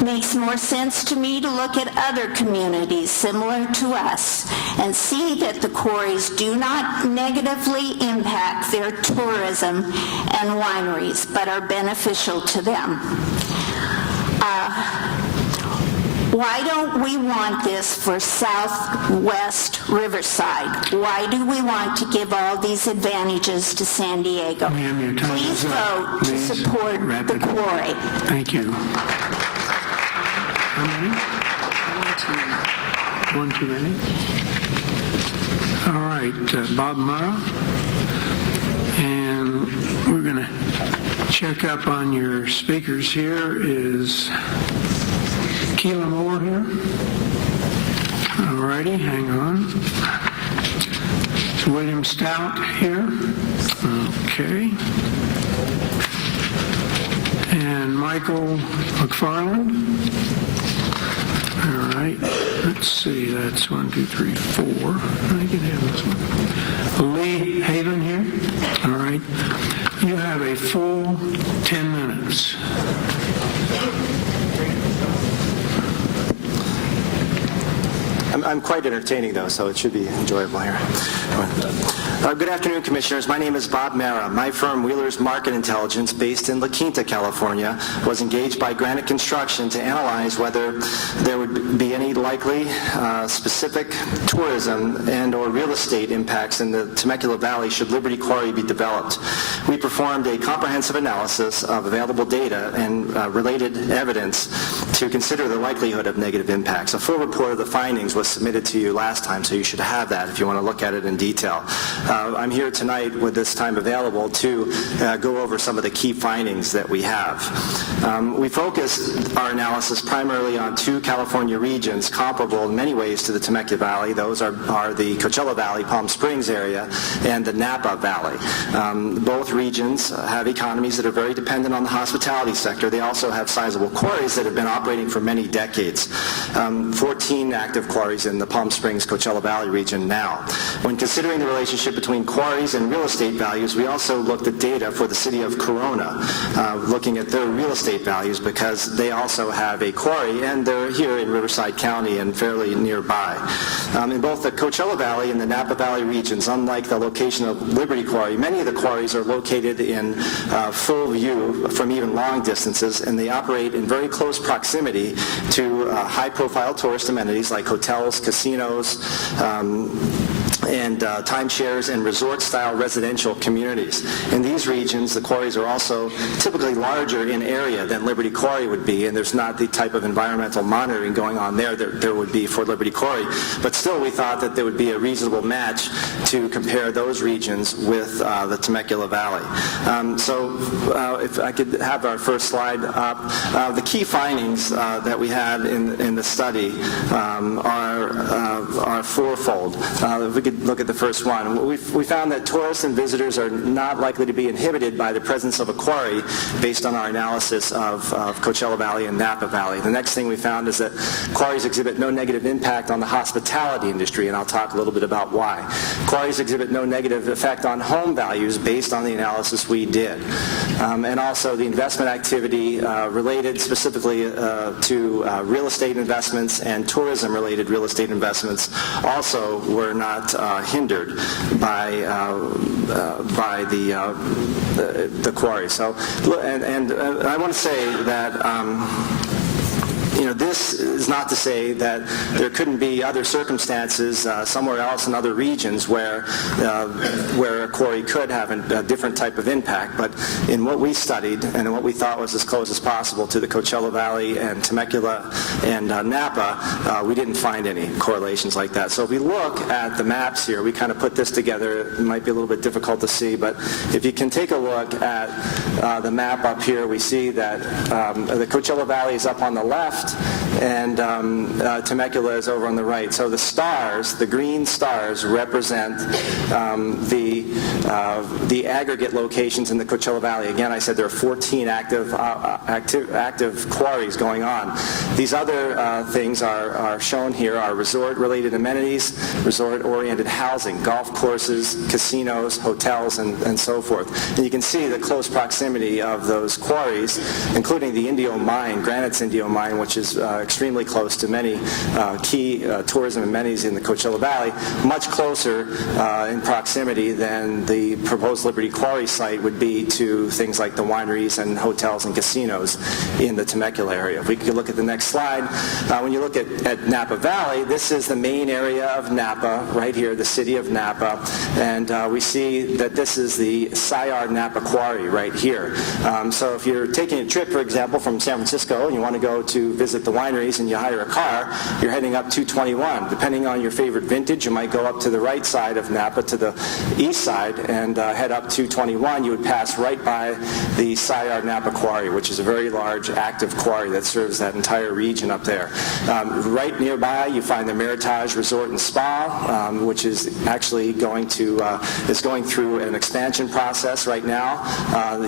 Makes more sense to me to look at other communities similar to us and see that the quarries do not negatively impact their tourism and wineries, but are beneficial to them. Why don't we want this for Southwest Riverside? Why do we want to give all these advantages to San Diego? Ma'am, your time Please is up. vote to support the quarry. Thank you. How many? One too many. All right, Bob Mara. And we're going to check up on your speakers here. Is Keela Moore here? All righty, hang on. Is William Stout here? Okay. And Michael McFarland? All right, let's see, that's 1, 2, 3, 4. I can have this one. Lee Haven here? All right. You have a full 10 minutes. I'm quite entertaining, though, so it should be enjoyable here. Good afternoon, Commissioners. My name is Bob Mara. My firm, Wheeler's Market Intelligence, based in La Quinta, California, was engaged by Granite Construction to analyze whether there would be any likely specific tourism and or real estate impacts in the Temecula Valley should Liberty Quarry be developed. We performed a comprehensive analysis of available data and related evidence to consider the likelihood of negative impacts. A full report of the findings was submitted to you last time, so you should have that if you want to look at it in detail. I'm here tonight with this time available to go over some of the key findings that we have. We focused our analysis primarily on two California regions comparable in many ways to the Temecula Valley. Those are the Coachella Valley, Palm Springs area, and the Napa Valley. Both regions have economies that are very dependent on the hospitality sector. They also have sizable quarries that have been operating for many decades. 14 active quarries in the Palm Springs, Coachella Valley region now. When considering the relationship between quarries and real estate values, we also looked at data for the city of Corona, looking at their real estate values because they also have a quarry and they're here in Riverside County and fairly nearby. In both the Coachella Valley and the Napa Valley regions, unlike the location of Liberty Quarry, many of the quarries are located in full view from even long distances, and they operate in very close proximity to high-profile tourist amenities like hotels, casinos, and timeshares and resort-style residential communities. In these regions, the quarries are also typically larger in area than Liberty Quarry would be, and there's not the type of environmental monitoring going on there that there would be for Liberty Quarry. But still, we thought that there would be a reasonable match to compare those regions with the Temecula Valley. If I could have our first slide up. The key findings that we had in the study are fourfold. If we could look at the first one. We found that tourists and visitors are not likely to be inhibited by the presence of a quarry based on our analysis of Coachella Valley and Napa Valley. The next thing we found is that quarries exhibit no negative impact on the hospitality industry, and I'll talk a little bit about why. Quarries exhibit no negative effect on home values based on the analysis we did. And also the investment activity related specifically to real estate investments and tourism-related real estate investments also were not hindered by the quarry. So, and I want to say that this is not to say that there couldn't be other circumstances somewhere else in other regions where a quarry could have a different type of impact. But in what we studied and what we thought was as close as possible to the Coachella Valley and Temecula and Napa, we didn't find any correlations like that. So if we look at the maps here, we kind of put this together. It might be a little bit difficult to see, but if you can take a look at the map up here, we see that the Coachella Valley is up on the left, and Temecula is over on the right. So the stars, the green stars, represent the aggregate locations in the Coachella Valley. Again, I said there are 14 active quarries going on. These other things are shown here are resort-related amenities, resort-oriented housing, golf courses, casinos, hotels, and so forth. And you can see the close proximity of those quarries, including the Indio Mine, Granite's Indio Mine, which is extremely close to many key tourism amenities in the Coachella Valley, much closer in proximity than the proposed Liberty Quarry site would be to things like the wineries and hotels and casinos in the Temecula area. If we could look at the next slide. When you look at Napa Valley, this is the main area of Napa, right here, the city of Napa, and we see that this is the Sayar Napa Quarry right here. So if you're taking a trip, for example, from San Francisco and you want to go to visit the wineries and you hire a car, you're heading up 221. Depending on your favorite vintage, you might go up to the right side of Napa to the east side and head up 221. You would pass right by the Sayar Napa Quarry, which is a very large active quarry that serves that entire region up there. Right nearby, you find the Meritage Resort and Spa, which is actually going through an expansion process right now.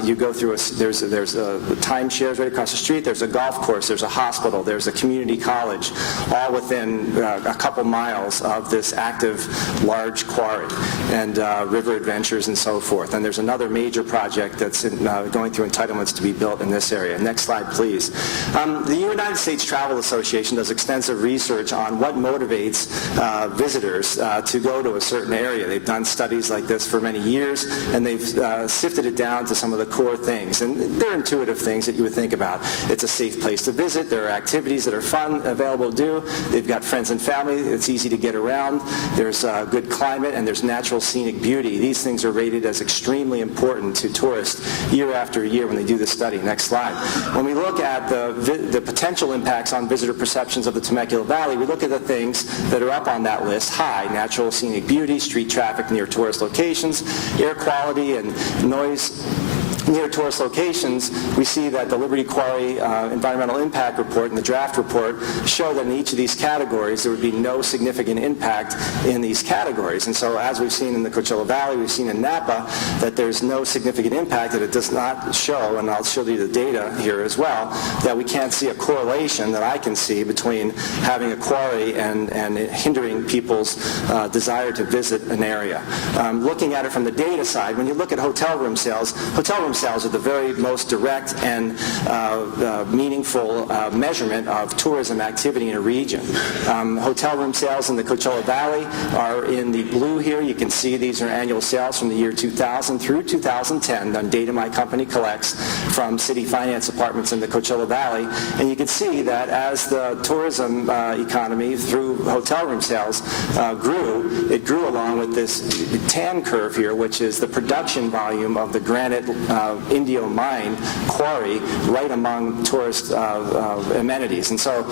You go through there's timeshares right across the street. There's a golf course. There's a hospital. hospital, there's a community college, all within a couple miles of this active large quarry, and river adventures and so forth. And there's another major project that's going through entitlements to be built in this area. Next slide, please. The United States Travel Association does extensive research on what motivates visitors to go to a certain area. They've done studies like this for many years, and they've sifted it down to some of the core things. And they're intuitive things that you would think about. It's a safe place to visit. There are activities that are fun, available to do. They've got friends and family. It's easy to get around. There's good climate, and there's natural scenic beauty. These things are rated as extremely important to tourists year after year when they do the study. Next slide. When we look at the potential impacts on visitor perceptions of the Temecula Valley, we look at the things that are up on that list high: natural scenic beauty, street traffic near tourist locations, air quality, and noise near tourist locations. We see that the Liberty Quarry environmental impact report and the draft report show that in each of these categories there would be no significant impact in these categories. And so as we've seen in the Coachella Valley, we've seen in Napa that there's no significant impact, that it does not show, and I'll show you the data here as well, that we can't see a correlation that I can see between having a quarry and hindering people's desire to visit an area. Looking at it from the data side, when you look at hotel room sales are the very most direct and meaningful measurement of tourism activity in a region. Hotel room sales in the Coachella Valley are in the blue here. You can see these are annual sales from the year 2000 through 2010 on data my company collects from city finance departments in the Coachella Valley. And you can see that as the tourism economy through hotel room sales grew, it grew along with this tan curve here, which is the production volume of the granite Indio mine quarry right among tourist amenities. And so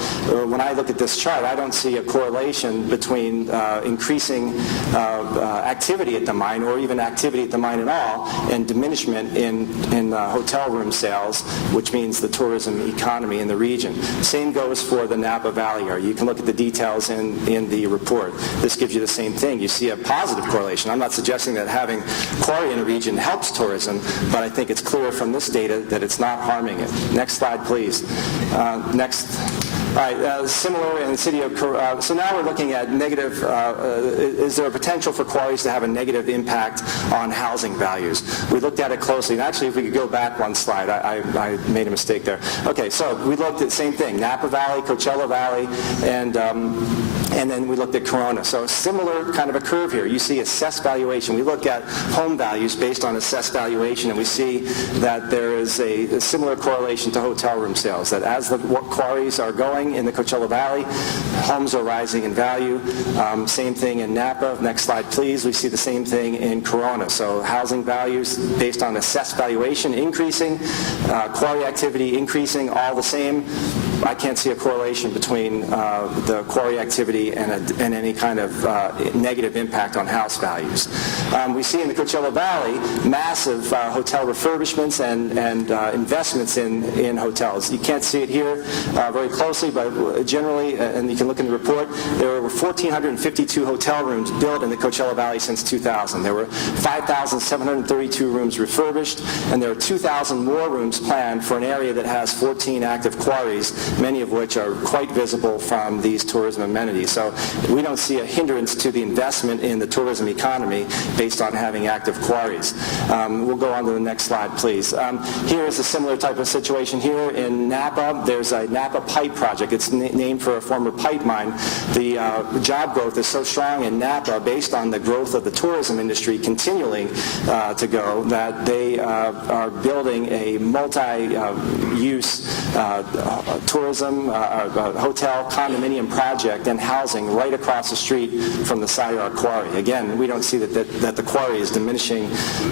when I look at this chart, I don't see a correlation between increasing activity at the mine, or even activity at the mine at all, and diminishment in hotel room sales, which means the tourism economy in the region. Same goes for the Napa Valley area. You can look at the details in the report. This gives you the same thing. You see a positive correlation. I'm not suggesting that having quarry in a region helps tourism, but I think it's clear from this data that it's not harming it. Next slide, please. Next. All right, similar in the city of, so now we're looking at negative, is there a potential for quarries to have a negative impact on housing values? We looked at it closely, and actually if we could go back one slide, I made a mistake there. Okay, so we looked at the same thing, Napa Valley, Coachella Valley, and then we looked at Corona. So a similar kind of a curve here. You see assessed valuation. We look at home values based on assessed valuation, and we see that there is a similar correlation to hotel room sales, that as the quarries are going in the Coachella Valley, homes are rising in value. Same thing in Napa. Next slide, please. We see the same thing in Corona. So housing values based on assessed valuation increasing, quarry activity increasing, all the same. I can't see a correlation between the quarry activity and any kind of negative impact on house values. We see in the Coachella Valley massive hotel refurbishments and investments in hotels. You can't see it here very closely, but generally, and you can look in the report, there were 1,452 hotel rooms built in the Coachella Valley since 2000. There were 5,732 rooms refurbished, and there are 2,000 more rooms planned for an area that has 14 active quarries, many of which are quite visible from these tourism amenities. So we don't see a hindrance to the investment in the tourism economy based on having active quarries. We'll go on to the next slide, please. Here is a similar type of situation here in Napa. There's a Napa pipe project. It's named for a former pipe mine. The job growth is so strong in Napa based on the growth of the tourism industry continuing to go that they are building a multi-use tourism, hotel, condominium project and housing right across the street from the Sayar Quarry. Again, we don't see that the quarry is diminishing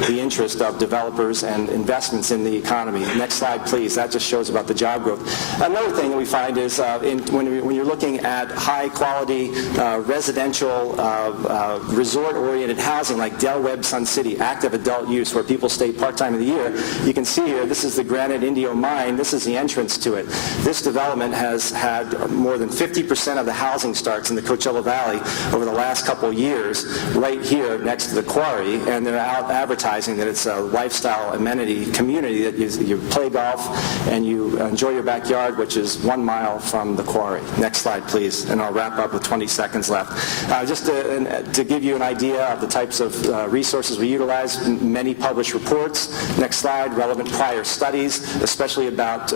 the interest of developers and investments in the economy. Next slide, please. That just shows about the job growth. Another thing that we find is when you're looking at high-quality residential resort-oriented housing like Del Webb Sun City, active adult use where people stay part-time of the year, you can see here, this is the Granite Indio mine. This is the entrance to it. This development development has had more than 50% of the housing starts in the Coachella Valley over the last couple of years right here next to the quarry, and they're out advertising that it's a lifestyle amenity community that you play golf and you enjoy your backyard, which is 1 mile from the quarry. Next slide, please, and I'll wrap up with 20 seconds left. Just to give you an idea of the types of resources we utilize, many published reports. Next slide, relevant prior studies, especially about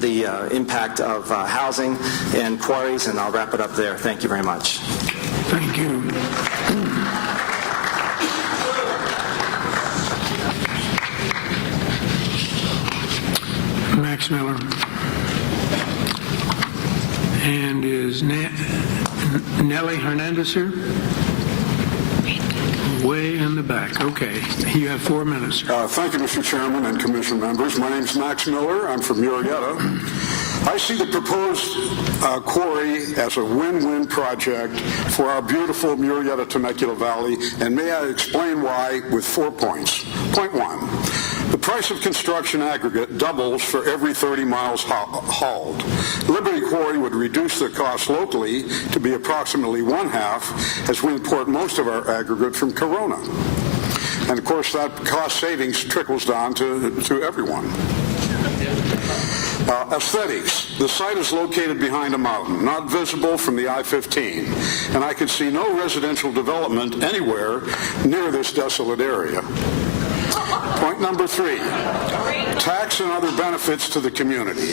the impact of housing and quarries, and I'll wrap it up there. Thank you very much. Thank you. Max Miller. And is Nellie Hernandez here? Way in the back. Okay. You have 4 minutes. Thank you, Mr. Chairman and Commission members. My name is Max Miller. I'm from Murrieta. I see the proposed quarry as a win-win project for our beautiful Murrieta Temecula Valley, and may I explain why with 4 points. Point 1. The price of construction aggregate doubles for every 30 miles hauled. Liberty Quarry would reduce their costs locally to be approximately 1/2, as we import most of our aggregate from Corona. And of course, that cost savings trickles down to everyone. Aesthetics. The site is located behind a mountain, not visible from the I-15, and I can see no residential development anywhere near this desolate area. Point number 3, tax and other benefits to the community.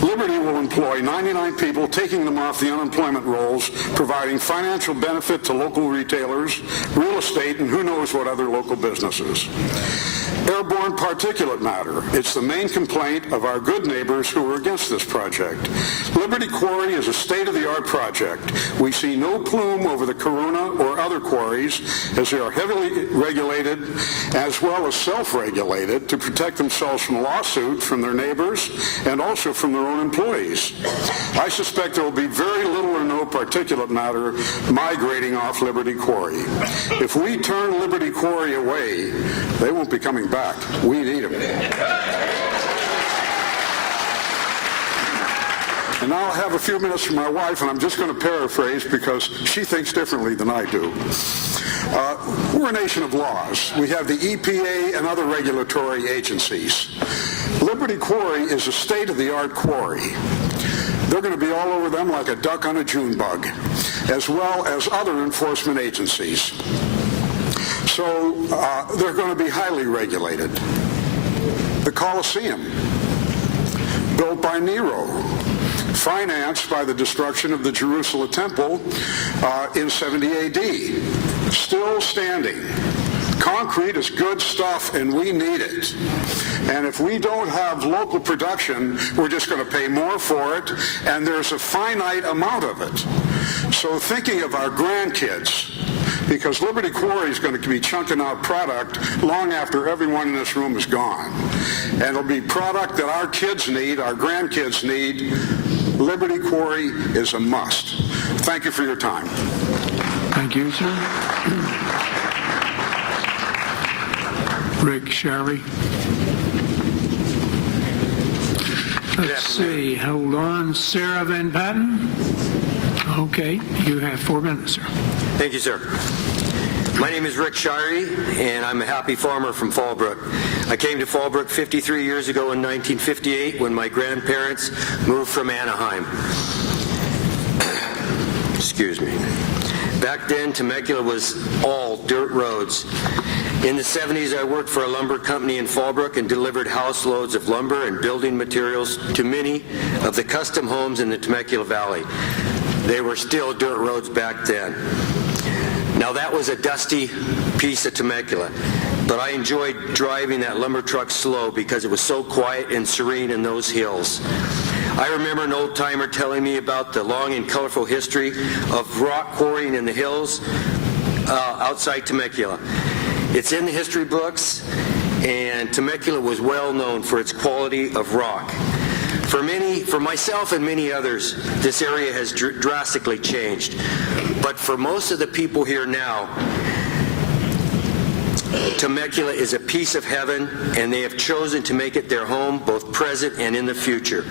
Liberty will employ 99 people, taking them off the unemployment rolls, providing financial benefit to local retailers, real estate, and who knows what other local businesses. Airborne particulate matter. It's the main complaint of our good neighbors who are against this project. Liberty Quarry is a state-of-the-art project. We see no plume over the Corona or other quarries, as they are heavily regulated as well as self-regulated to protect themselves from a lawsuit from their neighbors and also from their own employees. I suspect there will be very little or no particulate matter migrating off Liberty Quarry. If we turn Liberty Quarry away, they won't be coming back. We need them. And now I'll have a few minutes from my wife, and I'm just going to paraphrase because she thinks differently than I do. We're a nation of laws. We have the EPA and other regulatory agencies. Liberty Quarry is a state-of-the-art quarry. They're going to be all over them like a duck on a June bug, as well as other enforcement agencies. So they're going to be highly regulated. The Colosseum, built by Nero, financed by the destruction of the Jerusalem temple in 70 AD, still standing. Concrete is good stuff, and we need it. And if we don't have local production, we're just going to pay more for it, and there's a finite amount of it. So thinking of our grandkids, because Liberty Quarry is going to be chunking out product long after everyone in this room is gone. And it'll be product that our kids need, our grandkids need. Liberty Quarry is a must. Thank you for your time. Thank you, sir. Rick Sherry. Let's see. Hold on. Sarah Van Patten. Okay. You have 4 minutes, sir. Thank you, sir. My name is Rick Shirey, and I'm a happy farmer from Fallbrook. I came to Fallbrook 53 years ago in 1958 when my grandparents moved from Anaheim. Excuse me. Back then, Temecula was all dirt roads. In the 70s, I worked for a lumber company in Fallbrook and delivered house loads of lumber and building materials to many of the custom homes in the Temecula Valley. They were still dirt roads back then. Now that was a dusty piece of Temecula, but I enjoyed driving that lumber truck slow because it was so quiet and serene in those hills. I remember an old timer telling me about the long and colorful history of rock quarrying in the hills outside Temecula. It's in the history books, and Temecula was well known for its quality of rock. For myself and many others, this area has drastically changed. But for most of the people here now, Temecula is a piece of heaven, and they have chosen to make it their home, both present and in the future.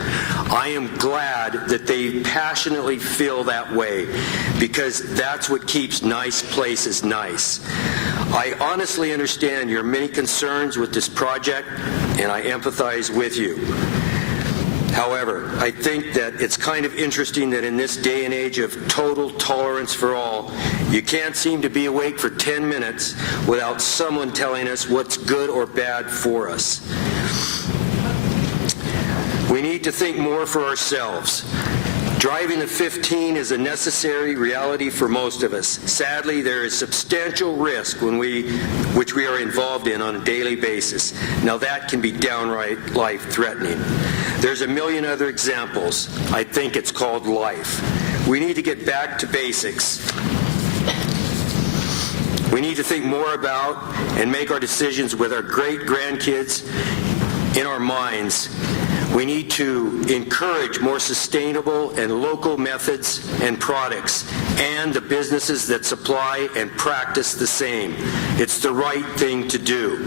I am glad that they passionately feel that way, because that's what keeps nice places nice. I honestly understand your many concerns with this project, and I empathize with you. However, I think that it's kind of interesting that in this day and age of total tolerance for all, you can't seem to be awake for 10 minutes without someone telling us what's good or bad for us. We need to think more for ourselves. Driving the 15 is a necessary reality for most of us. Sadly, there is substantial risk which we are involved in on a daily basis. Now that can be downright life-threatening. There's a million other examples. I think it's called life. We need to get back to basics. We need to think more about and make our decisions with our great-grandkids in our minds. We need to encourage more sustainable and local methods and products, and the businesses that supply and practice the same. It's the right thing to do.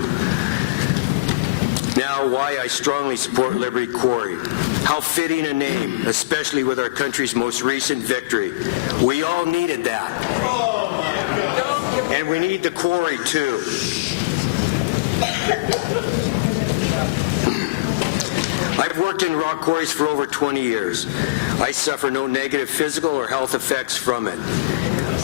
Now, why I strongly support Liberty Quarry. How fitting a name, especially with our country's most recent victory. We all needed that. And we need the quarry, too. I've worked in rock quarries for over 20 years. I suffer no negative physical or health effects from it.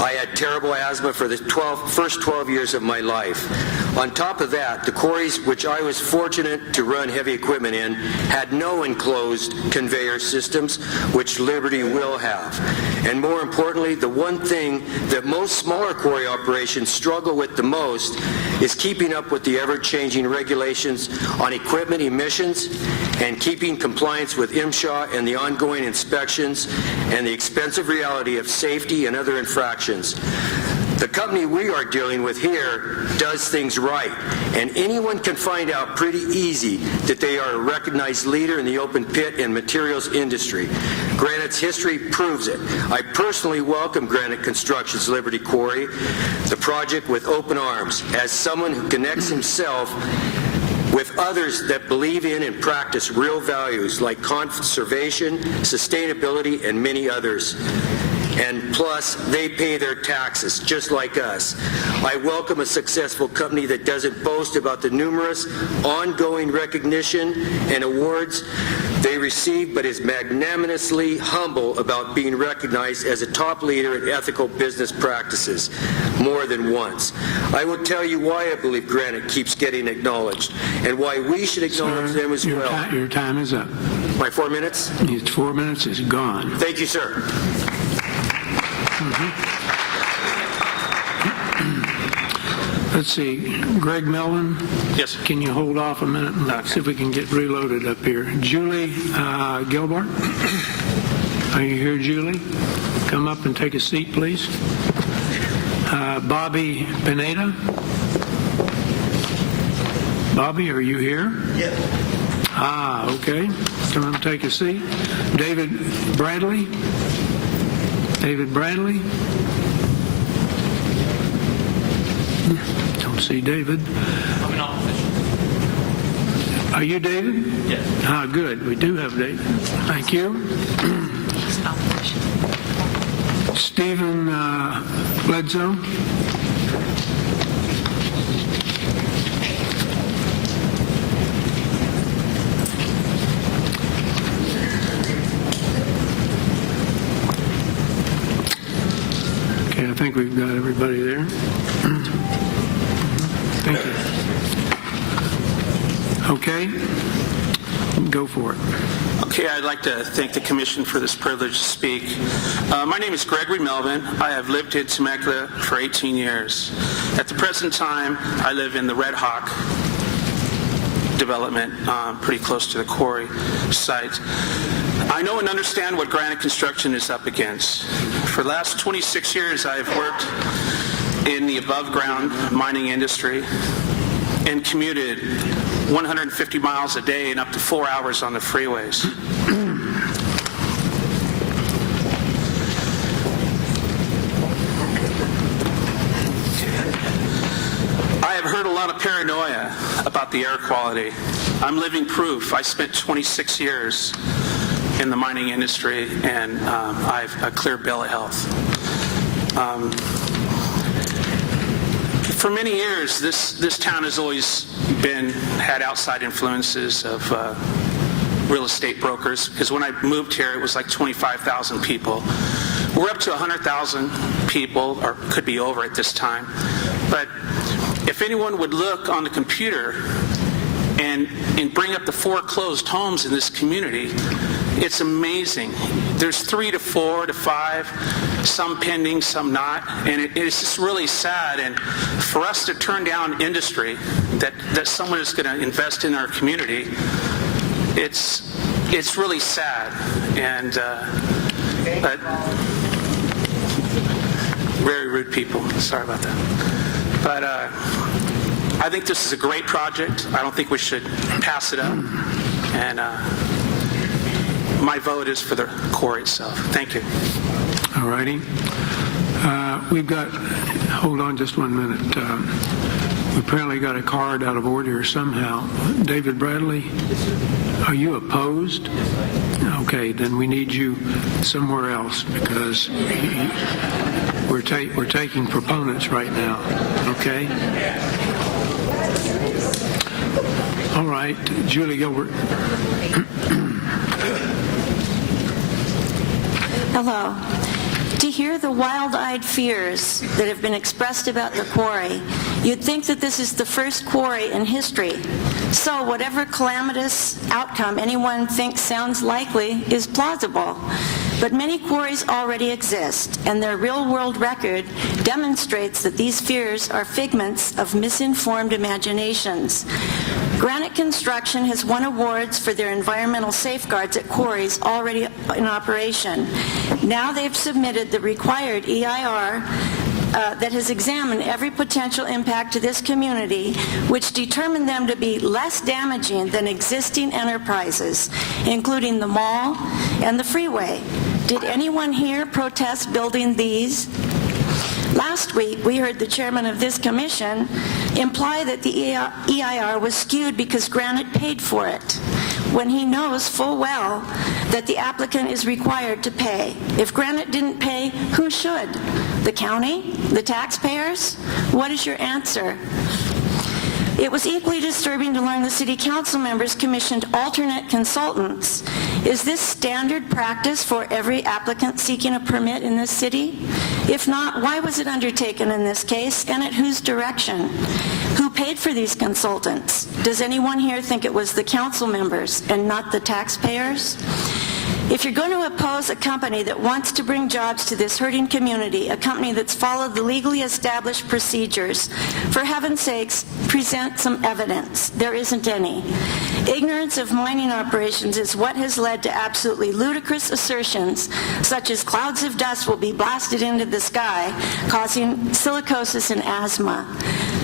I had terrible asthma for the first 12 years of my life. On top of that, the quarries which I was fortunate to run heavy equipment in had no enclosed conveyor systems, which Liberty will have. And more importantly, the one thing that most smaller quarry operations struggle with the most is keeping up with the ever-changing regulations on equipment emissions and keeping compliance with MSHA and the ongoing inspections and the expensive reality of safety and other infractions. The company we are dealing with here does things right, and anyone can find out pretty easy that they are a recognized leader in the open pit and materials industry. Granite's history proves it. I personally welcome Granite Construction's Liberty Quarry, the project, with open arms, as someone who connects himself with others that believe in and practice real values like conservation, sustainability, and many others. And plus, they pay their taxes, just like us. I welcome a successful company that doesn't boast about the numerous ongoing recognition and awards they receive, but is magnanimously humble about being recognized as a top leader in ethical business practices more than once. I will tell you why I believe Granite keeps getting acknowledged and why we should acknowledge them as well. Your time is up. My 4 minutes? It's 4 minutes is gone. Thank you, sir. Let's see, Greg Melvin? Yes. Can you hold off a minute and see if we can get reloaded up here? Julie Gilbert? Are you here, Julie? Come up and take a seat, please. Bobby Pineda? Bobby, are you here? Yes. Okay. Come up and take a seat. David Bradley? David Bradley? Don't see David. I'm an official. Are you David? Yes. Good. We do have David. Thank you. Stephen Bledsoe? Okay, I think we've got everybody there. Thank you. Okay, go for it. Okay, I'd like to thank the Commission for this privilege to speak. My name is Gregory Melvin. I have lived in Temecula for 18 years. At the present time, I live in the Red Hawk development, pretty close to the quarry site. I know and understand what Granite Construction is up against. For the last 26 years, I have worked in the above-ground mining industry and commuted 150 miles a day and up to 4 hours on the freeways. I have heard a lot of paranoia about the air quality. I'm living proof. I spent 26 years in the mining industry, and I have a clear bill of health. For many years, this town has always had outside influences of real estate brokers, because when I moved here, it was like 25,000 people. We're up to 100,000 people, or could be over at this time. But if anyone would look on the computer and bring up the foreclosed homes in this community, it's amazing. There's 3 to 4 to 5, some pending, some not, and it's just really sad. And for us to turn down industry that someone is going to invest in our community, it's really sad. And but very rude people. Sorry about that. But I think this is a great project. I don't think we should pass it up. And my vote is for the quarry itself. Thank you. All righty. We've got, hold on just 1 minute. We apparently got a card out of order somehow. David Bradley, are you opposed? Okay, then we need you somewhere else, because we're taking proponents right now. Okay? All right, Julie Gilbert. Hello. To hear the wild-eyed fears that have been expressed about the quarry, you'd think that this is the first quarry in history. So whatever calamitous outcome anyone thinks sounds likely is plausible. But many quarries already exist, and their real-world record demonstrates that these fears are figments of misinformed imaginations. Granite Construction has won awards for their environmental safeguards at quarries already in operation. Now they've submitted the required EIR that has examined every potential impact to this community, which determined them to be less damaging than existing enterprises, including the mall and the freeway. Did anyone here protest building these? Last week, we heard the chairman of this commission imply that the EIR was skewed because Granite paid for it, when he knows full well that the applicant is required to pay. If Granite didn't pay, who should? The county? The taxpayers? What is your answer? It was equally disturbing to learn the city council members commissioned alternate consultants. Is this standard practice for every applicant seeking a permit in this city? If not, why was it undertaken in this case, and at whose direction? Who paid for these consultants? Does anyone here think it was the council members and not the taxpayers? If you're going to oppose a company that wants to bring jobs to this hurting community, a company that's followed the legally established procedures, for heaven's sakes, present some evidence. There isn't any. Ignorance of mining operations is what has led to absolutely ludicrous assertions, such as clouds of dust will be blasted into the sky, causing silicosis and asthma.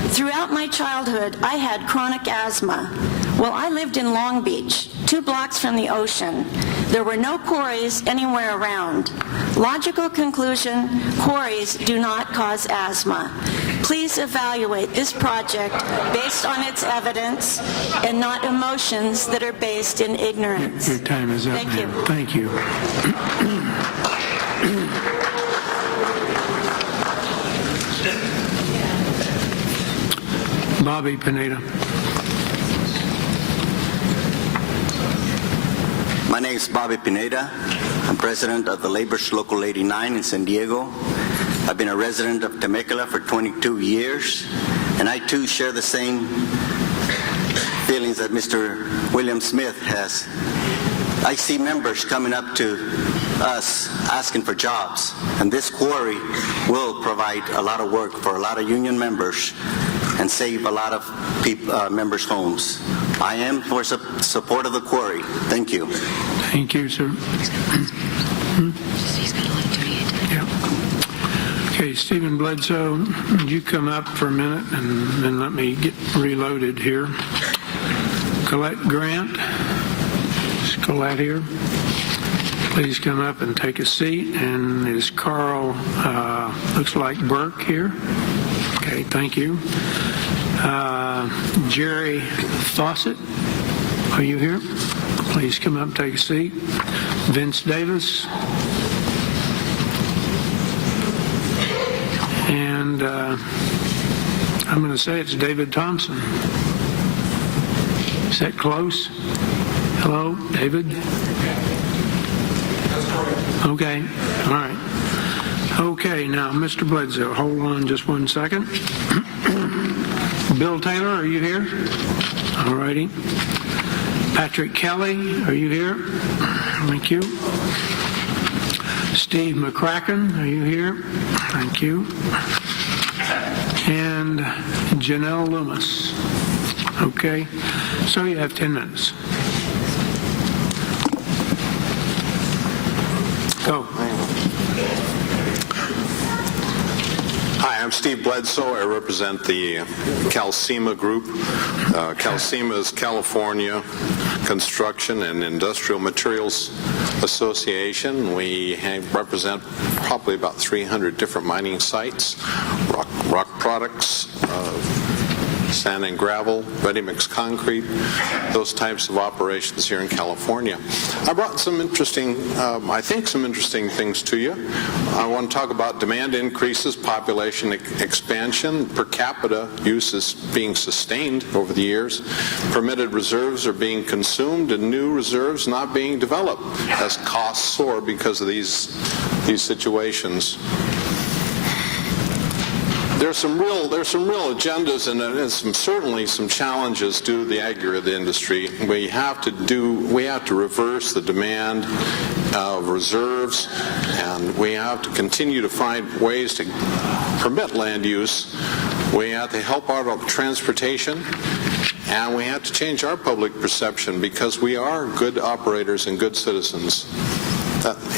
Throughout my childhood, I had chronic asthma. Well, I lived in Long Beach, 2 blocks from the ocean. There were no quarries anywhere around. Logical conclusion, quarries do not cause asthma. Please evaluate this project based on its evidence and not emotions that are based in ignorance. Your time is up, Thank you. Thank you. Bobby Pineda. My name is Bobby Pineda. I'm president of the Labor's Local 89 in San Diego. I've been a resident of Temecula for 22 years, and I too share the same feelings that Mr. William Smith has. I see members coming up to us asking for jobs, and this quarry will provide a lot of work for a lot of union members and save a lot of members' homes. I am for support of the quarry. Thank you. Thank you, sir. Yeah. Okay, Stephen Bledsoe, would you come up for a minute and then let me get reloaded here? Colette Grant. Is Colette here? please come up and take a seat. And is Carl, looks like Burke here? Okay, thank you. Jerry Fawcett, are you here? Please come up and take a seat. Vince Davis. And I'm going to say it's David Thompson. Is that close? Hello, David? Okay, all right. Okay, now, Mr. Bledsoe, hold on just one second. Bill Taylor, are you here? All righty. Patrick Kelly, are you here? Thank you. Steve McCracken, are you here? Thank you. And Janelle Loomis. Okay, so you have 10 minutes. Go. Hi, I'm Steve Bledsoe. I represent the CalCEMA Group. CalCEMA is California Construction and Industrial Materials Association. We represent probably about 300 different mining sites, rock products, sand and gravel, ready-mix concrete, those types of operations here in California. I brought some interesting, some interesting things to you. I want to talk about demand increases, population expansion, per capita use is being sustained over the years, permitted reserves are being consumed, and new reserves not being developed as costs soar because of these situations. There's some real agendas and certainly some challenges due to the aggregate industry. We have to reverse the demand of reserves, and we have to continue to find ways to permit land use. We have to help out of transportation, and we have to change our public perception because we are good operators and good citizens.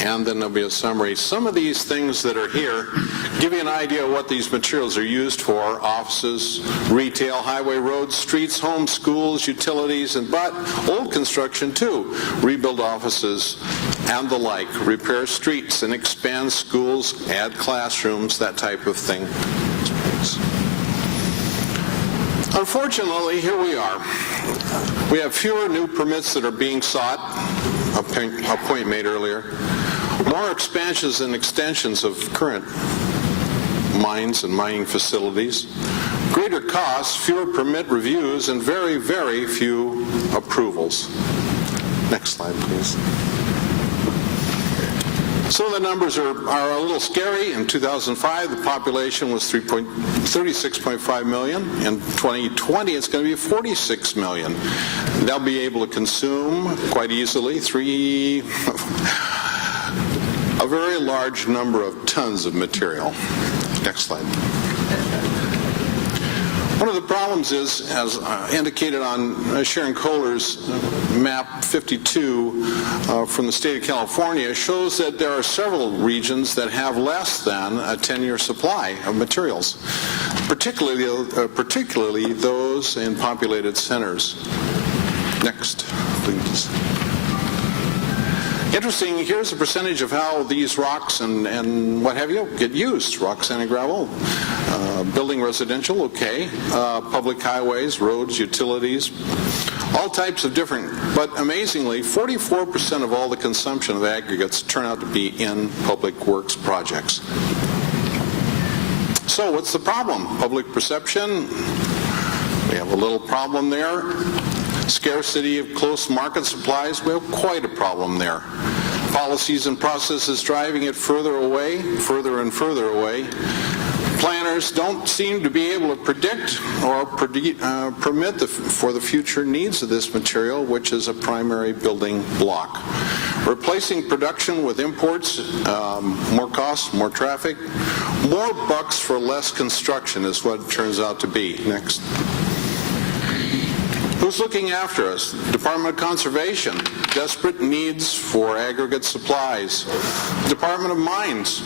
And then there'll be a summary. Some of these things that are here give you an idea of what these materials are used for: offices, retail, highway, roads, streets, homes, schools, utilities, but old construction too. Rebuild offices and the like, repair streets and expand schools, add classrooms, that type of thing. Unfortunately, here we are. We have fewer new permits that are being sought, a point made earlier, more expansions and extensions of current mines and mining facilities, greater costs, fewer permit reviews, and very, very few approvals. Next slide, please. So the numbers are a little scary. In 2005, the population was 36.5 million. In 2020, it's going to be 46 million. They'll be able to consume quite easily a very large number of tons of material. Next slide. One of the problems is, as indicated on Sharon Kohler's map 52 from the state of California, shows that there are several regions that have less than a 10-year supply of materials, particularly those in populated centers. Next, please. Interesting, here's a percentage of how these rocks and what have you get used. Rock, sand, and gravel. Building residential, okay. Public highways, roads, utilities. All types of different, but amazingly, 44% of all the consumption of aggregates turn out to be in public works projects. So what's the problem? Public perception. We have a little problem there. Scarcity of close market supplies, we have quite a problem there. Policies and processes driving it further and further away. Planners don't seem to be able to predict or permit for the future needs of this material, which is a primary building block. Replacing production with imports, more costs, more traffic, more bucks for less construction is what it turns out to be. Next. Who's looking after us? Department of Conservation, desperate needs for aggregate supplies. Department of Mines,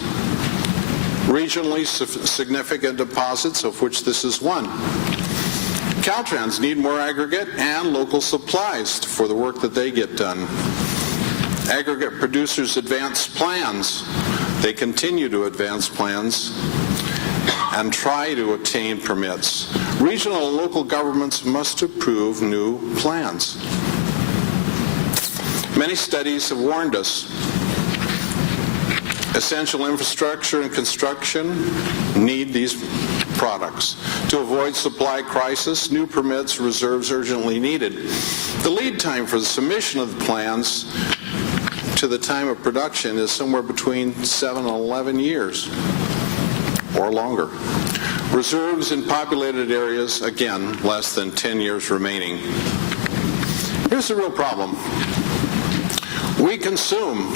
regionally significant deposits, of which this is one. Caltrans need more aggregate and local supplies for the work that they get done. Aggregate producers advance plans. They continue to advance plans and try to obtain permits. Regional and local governments must approve new plans. Many studies have warned us. Essential infrastructure and construction need these products. To avoid supply crisis, new permits, reserves urgently needed. The lead time for the submission of the plans to the time of production is somewhere between 7 and 11 years or longer. Reserves in populated areas, again, less than 10 years remaining. Here's the real problem. We consume.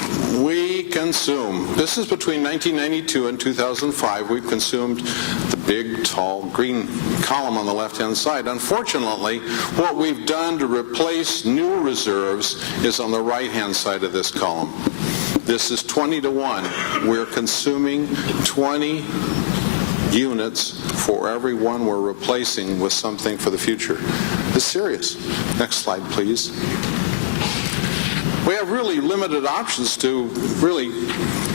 This is between 1992 and 2005. We've consumed the big, tall, green column on the left-hand side. Unfortunately, what we've done to replace new reserves is on the right-hand side of this column. This is 20 to 1. We're consuming 20 units for every one we're replacing with something for the future. It's serious. Next slide, please. We have really limited options to really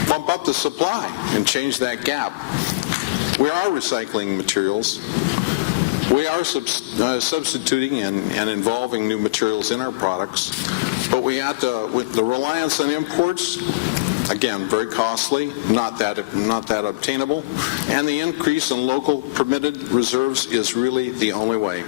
bump up the supply and change that gap. We are recycling materials. We are substituting and involving new materials in our products, but we have to, with the reliance on imports, again, very costly, not that obtainable, and the increase in local permitted reserves is really the only way.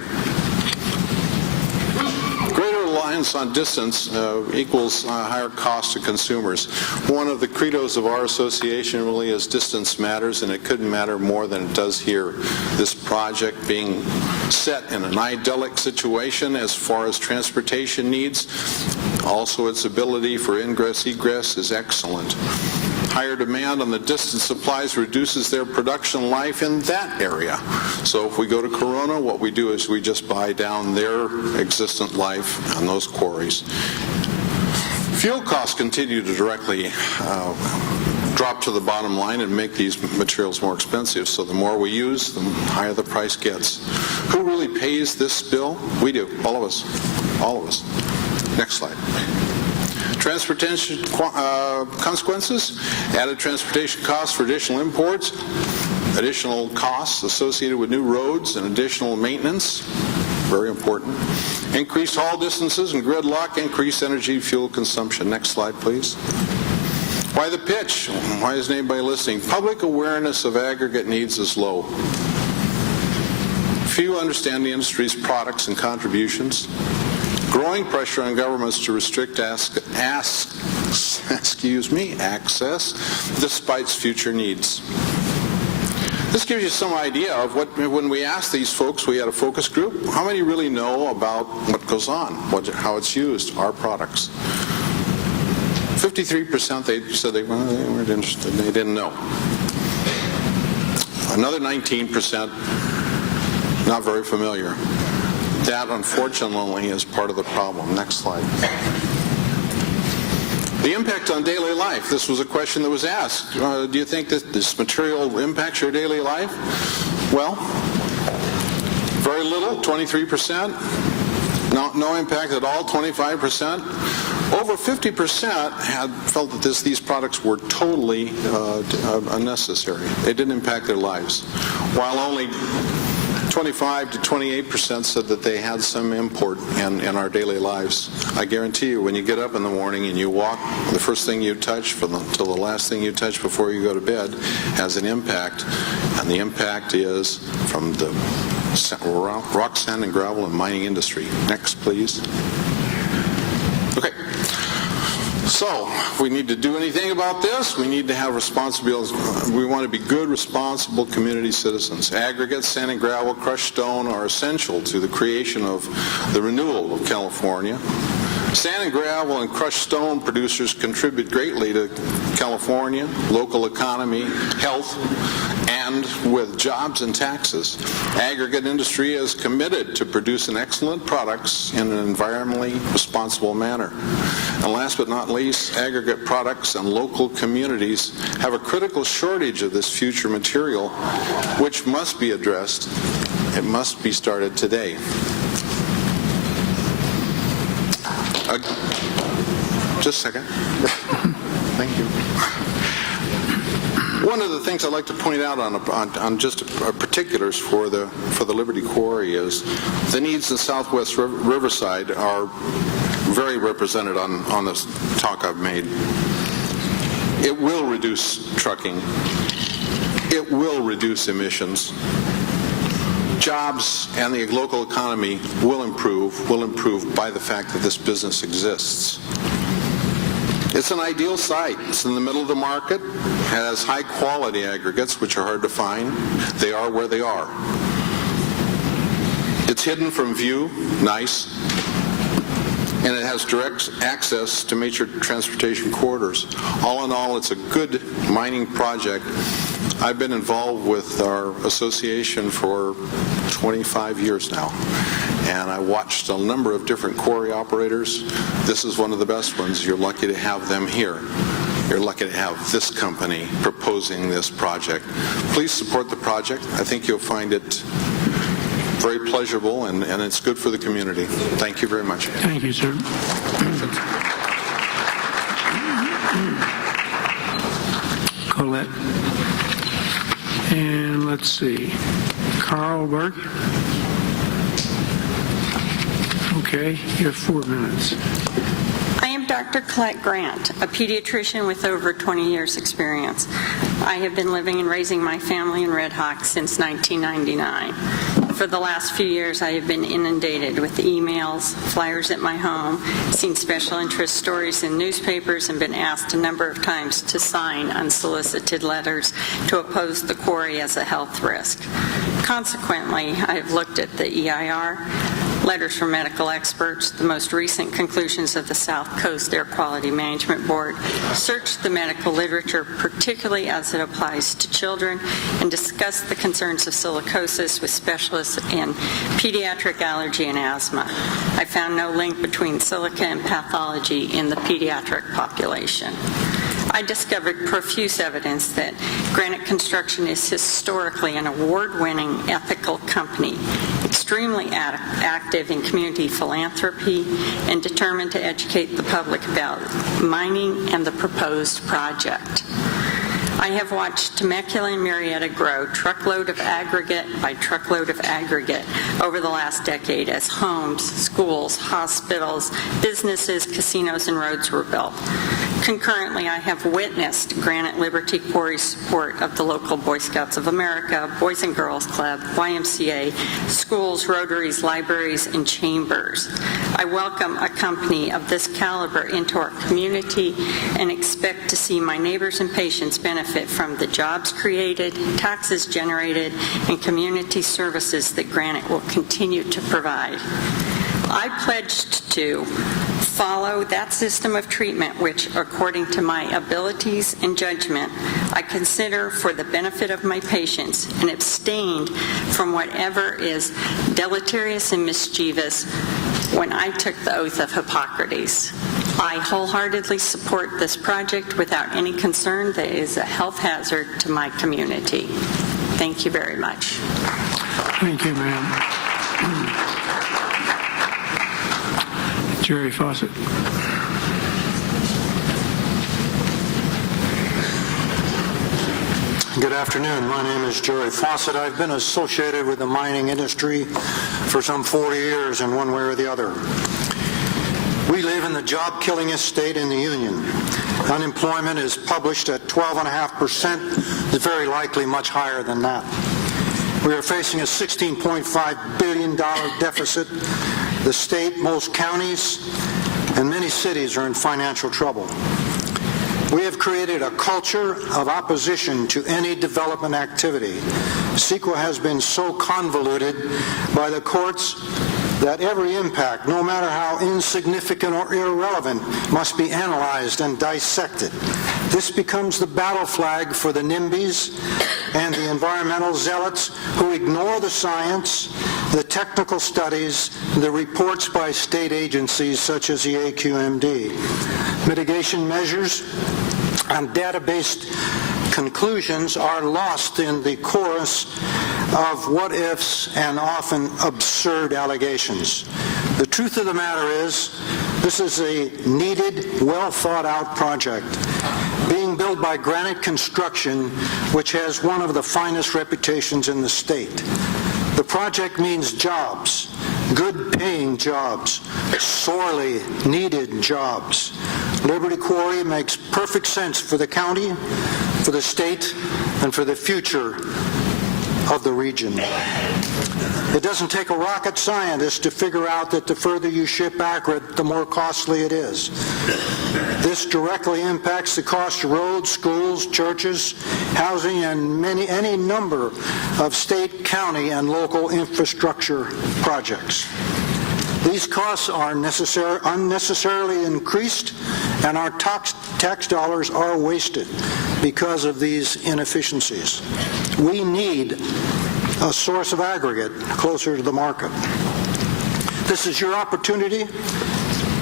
Reliance on distance equals higher cost to consumers. One of the credos of our association really is distance matters, and it couldn't matter more than it does here. This project being set in an idyllic situation as far as transportation needs, also its ability for ingress-egress is excellent. Higher demand on the distant supplies reduces their production life in that area. So if we go to Corona, what we do is we just buy down their existent life on those quarries. Fuel costs continue to directly drop to the bottom line and make these materials more expensive. So the more we use, the higher the price gets. Who really pays this bill? We do, all of us. All of us. Next slide. Transportation consequences, added transportation costs for additional imports, additional costs associated with new roads and additional maintenance, very important. Increased haul distances and gridlock, increased energy fuel consumption. Next slide, please. Why the pitch? Why isn't anybody listening? Public awareness of aggregate needs is low. Few understand the industry's products and contributions. Growing pressure on governments to restrict access despite future needs. This gives you some idea of when we asked these folks, we had a focus group, how many really know about what goes on, how it's used, our products? 53% they said they weren't interested, they didn't know. Another 19% not very familiar. That, unfortunately, is part of the problem. Next slide. The impact on daily life. This was a question that was asked. Do you think that this material impacts your daily life? Well, very little, 23%. No impact at all, 25%. Over 50% had felt that these products were totally unnecessary. They didn't impact their lives, while only 25 to 28% said that they had some import in our daily lives. I guarantee you, when you get up in the morning and you walk, the first thing you touch till the last thing you touch before you go to bed has an impact, and the impact is from the rock, sand, and gravel and mining industry. Next, please. Okay. So, if we need to do anything about this, we need to have responsibilities. We want to be good, responsible community citizens. Aggregates, sand and gravel, crushed stone are essential to the creation of the renewal of California. Sand and gravel and crushed stone producers contribute greatly to California, local economy, health, and with jobs and taxes. Aggregate industry is committed to producing excellent products in an environmentally responsible manner. And last but not least, aggregate products and local communities have a critical shortage of this future material, which must be addressed. It must be started today. Just a second. Thank you. One of the things I'd like to point out on just particulars for the Liberty Quarry is the needs in Southwest Riverside are very represented on this talk I've made. It will reduce trucking. It will reduce emissions. Jobs and the local economy will improve by the fact that this business exists. It's an ideal site. It's in the middle of the market, has high-quality aggregates, which are hard to find. They are where they are. It's hidden from view, nice, and it has direct access to major transportation corridors. All in all, it's a good mining project. I've been involved with our association for 25 years now, and I watched a number of different quarry operators. This is one of the best ones. You're lucky to have them here. You're lucky to have this company proposing this project. Please support the project. I think you'll find it very pleasurable, and it's good for the community. Thank you very much. Thank you, sir. Colette. And let's see, Carl Berg. Okay, you have 4 minutes. I am Dr. Colette Grant, a pediatrician with over 20 years' experience. I have been living and raising my family in Red Hawk since 1999. For the last few years, I have been inundated with emails, flyers at my home, seen special interest stories in newspapers, and been asked a number of times to sign unsolicited letters to oppose the quarry as a health risk. Consequently, I have looked at the EIR, letters from medical experts, the most recent conclusions of the South Coast Air Quality Management Board, searched the medical literature, particularly as it applies to children, and discussed the concerns of silicosis with specialists in pediatric allergy and asthma. I found no link between silica and pathology in the pediatric population. I discovered profuse evidence that Granite Construction is historically an award-winning ethical company, extremely active in community philanthropy, and determined to educate the public about mining and the proposed project. I have watched Temecula and Marietta grow truckload of aggregate by truckload of aggregate over the last decade as homes, schools, hospitals, businesses, casinos, and roads were built. Concurrently, I have witnessed Granite Liberty Quarry's support of the local Boy Scouts of America, Boys and Girls Club, YMCA, schools, rotaries, libraries, and chambers. I welcome a company of this caliber into our community and expect to see my neighbors and patients benefit from the jobs created, taxes generated, and community services that Granite will continue to provide. I pledged to follow that system of treatment which, according to my abilities and judgment, I consider for the benefit of my patients, and abstained from whatever is deleterious and mischievous when I took the oath of Hippocrates. I wholeheartedly support this project without any concern that it is a health hazard to my community. Thank you very much. Thank you, ma'am. Jerry Fawcett. Good afternoon. My name is Jerry Fawcett. I've been associated with the mining industry for some 40 years in one way or the other. We live in the job-killingest state in the Union. Unemployment is published at 12.5%. It's very likely much higher than that. We are facing a $16.5 billion deficit. The state, most counties, and many cities are in financial trouble. We have created a culture of opposition to any development activity. CEQA has been so convoluted by the courts that every impact, no matter how insignificant or irrelevant, must be analyzed and dissected. This becomes the battle flag for the NIMBYs and the environmental zealots who ignore the science, the technical studies, the reports by state agencies such as the AQMD. Mitigation measures and data-based conclusions are lost in the chorus of what-ifs and often absurd allegations. The truth of the matter is, this is a needed, well-thought-out project being built by Granite Construction, which has one of the finest reputations in the state. The project means jobs, good-paying jobs, sorely needed jobs. Liberty Quarry makes perfect sense for the county, for the state, and for the future of the region. It doesn't take a rocket scientist to figure out that the further you ship aggregate, the more costly it is. This directly impacts the cost of roads, schools, churches, housing, and any number of state, county, and local infrastructure projects. These costs are unnecessarily increased, and our tax dollars are wasted because of these inefficiencies. We need a source of aggregate closer to the market. This is your opportunity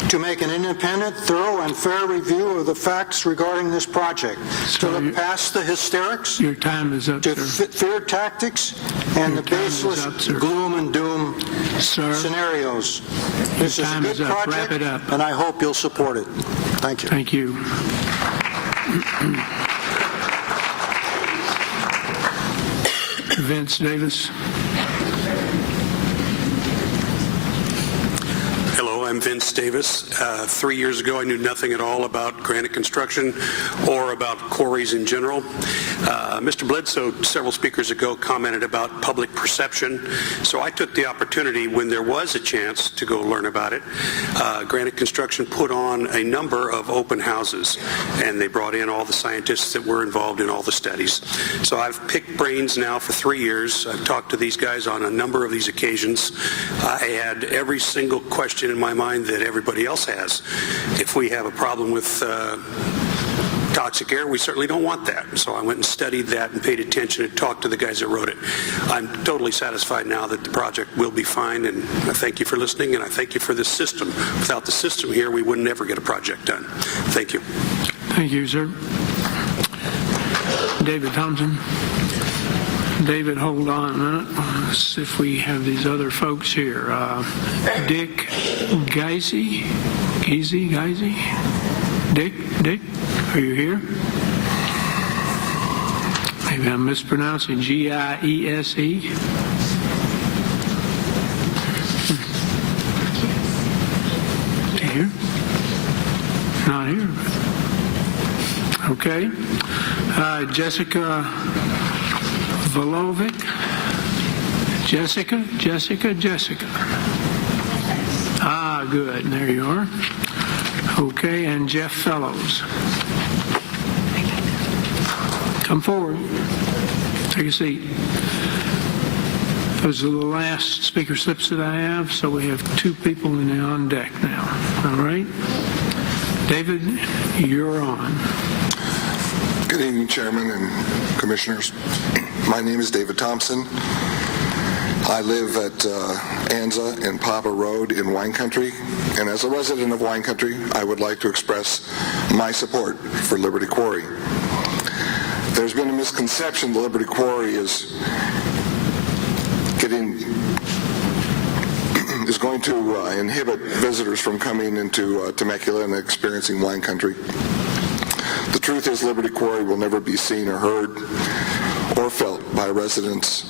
to make an independent, thorough, and fair review of the facts regarding this project, to look past the hysterics, your time is up, to sir. fear tactics, and the baseless gloom and doom scenarios. This is a good project, Wrap it up. and I hope you'll support it. Thank you. Thank you. Vince Davis. Hello, I'm Vince Davis. 3 years ago, I knew nothing at all about granite construction or about quarries in general. Mr. Bledsoe, several speakers ago, commented about public perception, so I took the opportunity when there was a chance to go learn about it. Granite Construction put on a number of open houses, and they brought in all the scientists that were involved in all the studies. So I've picked brains now for 3 years. I've talked to these guys on a number of these occasions. I had every single question in my mind that everybody else has. If we have a problem with toxic air, we certainly don't want that. So I went and studied that and paid attention and talked to the guys that wrote it. I'm totally satisfied now that the project will be fine, and I thank you for listening, and I thank you for this system. Without the system here, we would never get a project done. Thank you. Thank you, sir. David Thompson. David, hold on a minute. Let's see if we have these other folks here. Dick Geisey? Dick, are you here? Maybe I'm mispronouncing Giese. Here? Not here. Okay. Jessica Volovic. Jessica. Ah, good. There you are. Okay, and Jeff Fellows. Come forward. Take a seat. Those are the last speaker slips that I have, so we have 2 people on deck now. All right? David, you're on. Good evening, Chairman and Commissioners. My name is David Thompson. I live at Anza and Papa Road in Wine Country, and as a resident of Wine Country, I would like to express my support for Liberty Quarry. There's been a misconception that Liberty Quarry is going to inhibit visitors from coming into Temecula and experiencing Wine Country. The truth is, Liberty Quarry will never be seen or heard or felt by residents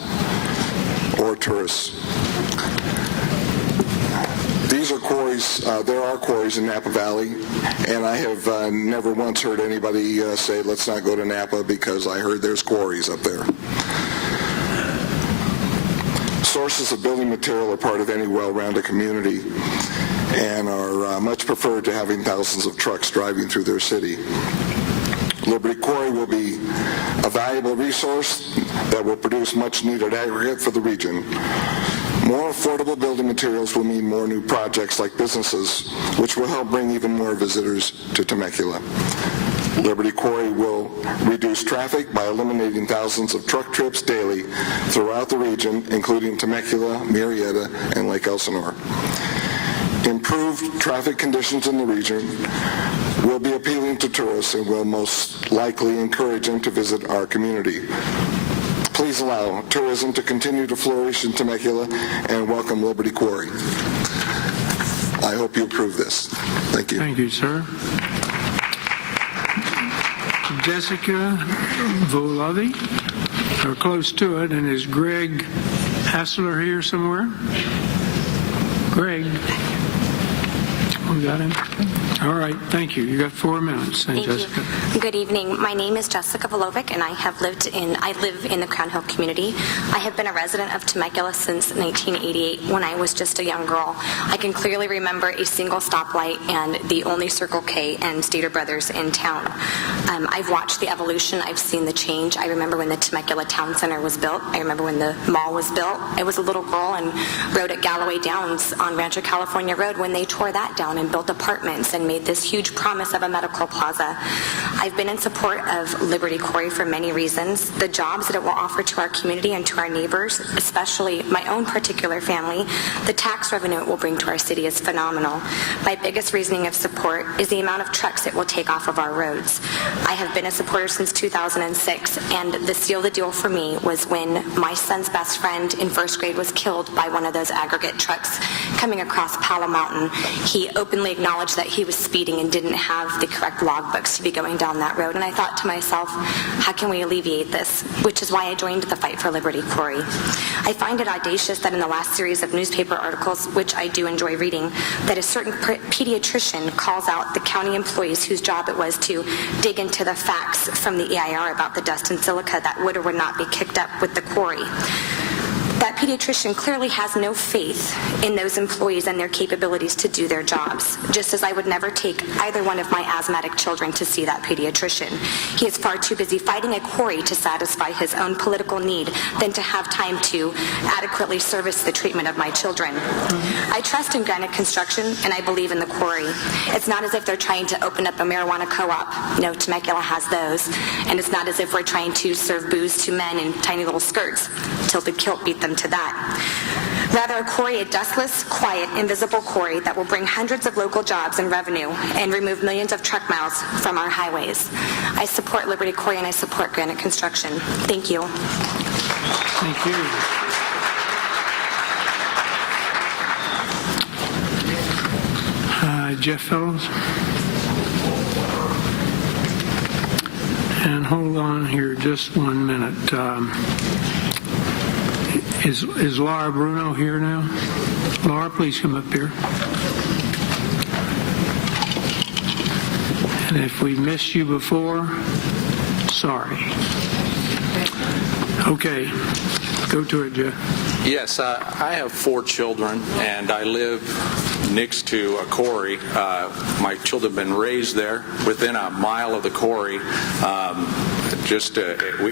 or tourists. These are quarries, there are quarries in Napa Valley, and I have never once heard anybody say, let's not go to Napa because I heard there's quarries up there. Sources of building material are part of any well-rounded community and are much preferred to having thousands of trucks driving through their city. Liberty Quarry will be a valuable resource that will produce much-needed aggregate for the region. More affordable building materials will mean more new projects like businesses, which will help bring even more visitors to Temecula. Liberty Quarry will reduce traffic by eliminating thousands of truck trips daily throughout the region, including Temecula, Murrieta, and Lake Elsinore. improved traffic conditions in the region will be appealing to tourists and will most likely encourage them to visit our community. Please allow tourism to continue to flourish in Temecula and welcome Liberty Quarry. I hope you approve this. Thank you. Thank you, sir. Jessica Volavi, or close to it, and is Greg Hassler here somewhere? Greg. We got him? All right, thank you. You got 4 minutes. And Thank Jessica. you. Good evening. My name is Jessica Volovic, and I live in the Crown Hill community. I have been a resident of Temecula since 1988 when I was just a young girl. I can clearly remember a single stoplight and the only Circle K and Stater Brothers in town. I've watched the evolution. I've seen the change. I remember when the Temecula Town Center was built. I remember when the mall was built. I was a little girl and rode at Galloway Downs on Rancho California Road when they tore that down and built apartments and made this huge promise of a medical plaza. I've been in support of Liberty Quarry for many reasons. The jobs that it will offer to our community and to our neighbors, especially my own particular family, the tax revenue it will bring to our city is phenomenal. My biggest reasoning of support is the amount of trucks it will take off of our roads. I have been a supporter since 2006, and the seal of the deal for me was when my son's best friend in first grade was killed by one of those aggregate trucks coming across Palo Mountain. He openly acknowledged that he was speeding and didn't have the correct logbooks to be going down that road. And I thought to myself, how can we alleviate this? Which is why I joined the fight for Liberty Quarry. I find it audacious that in the last series of newspaper articles, which I do enjoy reading, that a certain pediatrician calls out the county employees whose job it was to dig into the facts from the EIR about the dust and silica that would or would not be kicked up with the quarry. That pediatrician clearly has no faith in those employees and their capabilities to do their jobs, just as I would never take either one of my asthmatic children to see that pediatrician. He is far too busy fighting a quarry to satisfy his own political need than to have time to adequately service the treatment of my children. I trust in Granite Construction, and I believe in the quarry. It's not as if they're trying to open up a marijuana co-op. No, Temecula has those. And it's not as if we're trying to serve booze to men in tiny little skirts. Tilted kilt beat them to that. Rather, a quarry, a dustless, quiet, invisible quarry that will bring hundreds of local jobs and revenue and remove millions of truck miles from our highways. I support Liberty Quarry and I support Granite Construction. Thank you. Thank you. Jeff Fellows. And hold on here just 1 minute. Is Laura Bruno here now? Laura, please come up here. And if we missed you before, sorry. Okay, go to it, Jeff. Yes, I have 4 children, and I live next to a quarry. My children have been raised there within a mile of the quarry.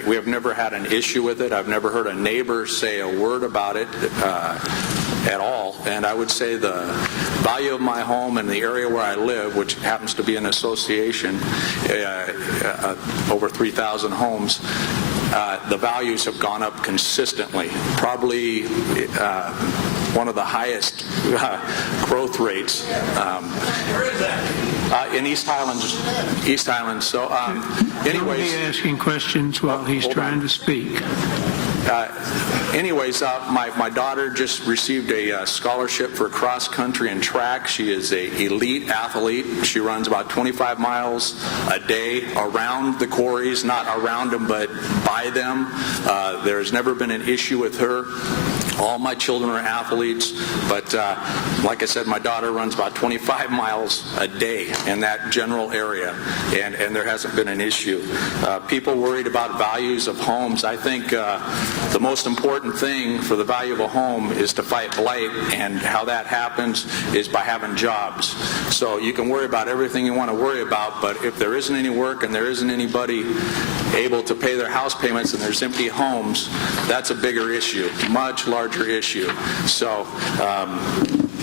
We have never had an issue with it. I've never heard a neighbor say a word about it at all. And I would say the value of my home and the area where I live, which happens to be an association, over 3,000 homes, the values have gone up consistently. Probably one of the highest growth rates. Where is that? In East Highlands. So, anyways, don't be asking questions while he's trying to speak. My daughter just received a scholarship for cross country and track. She is an elite athlete. She runs about 25 miles a day around the quarries, not around them, but by them. There's never been an issue with her. All my children are athletes, but like I said, my daughter runs about 25 miles a day in that general area, and there hasn't been an issue. People worried about values of homes. I think the most important thing for the value of a home is to fight blight, and how that happens is by having jobs. So you can worry about everything you want to worry about, but if there isn't any work and there isn't anybody able to pay their house payments and there's empty homes, that's a bigger issue, much larger issue. So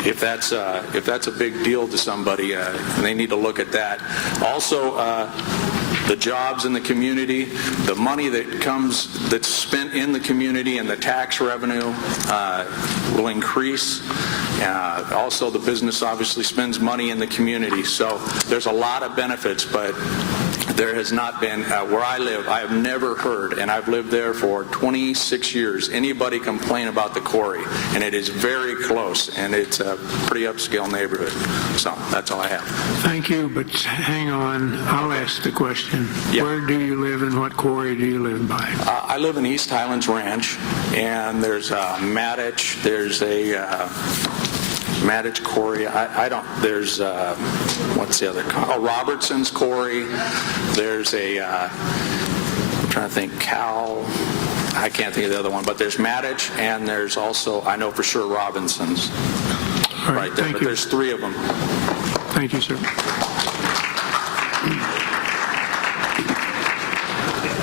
if that's a big deal to somebody, they need to look at that. Also, the jobs in the community, the money that's spent in the community, and the tax revenue will increase. Also, the business obviously spends money in the community, so there's a lot of benefits, but there has not been, where I live, I have never heard, and I've lived there for 26 years, anybody complain about the quarry, and it is very close, and it's a pretty upscale neighborhood. So that's all I have. Thank you, but hang on. I'll ask the question. Yeah. Where do you live and what quarry do you live by? I live in East Highlands Ranch, and there's Maddich, there's a Maddich Quarry. There's, what's the other? Robertson's Quarry. There's I'm trying to think, I can't think of the other one, but there's Maddich, and there's also, I know for sure, Robinson's. All right, there, thank but you. there's 3 of them. Thank you, sir.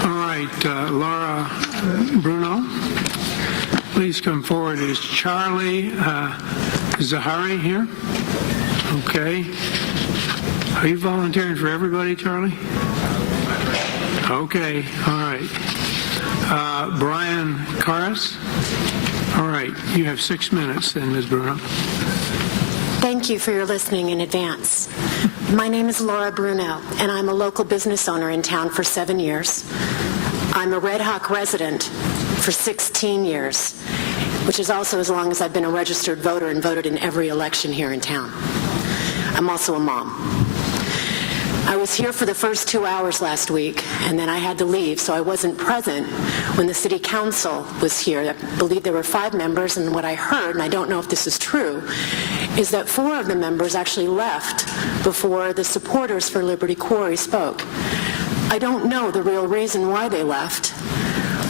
All right, Laura Bruno, please come forward. Is Charlie Zahari here? Okay. Are you volunteering for everybody, Charlie? Okay, all right. Brian Karras? All right, you have 6 minutes then, Ms. Bruno. Thank you for your listening in advance. My name is Laura Bruno, and I'm a local business owner in town for 7 years. I'm a Red Hawk resident for 16 years, which is also as long as I've been a registered voter and voted in every election here in town. I'm also a mom. I was here for the first 2 hours last week, and then I had to leave, so I wasn't present when the city council was here. I believe there were 5 members, and what I heard, and I don't know if this is true, is that 4 of the members actually left before the supporters for Liberty Quarry spoke. I don't know the real reason why they left,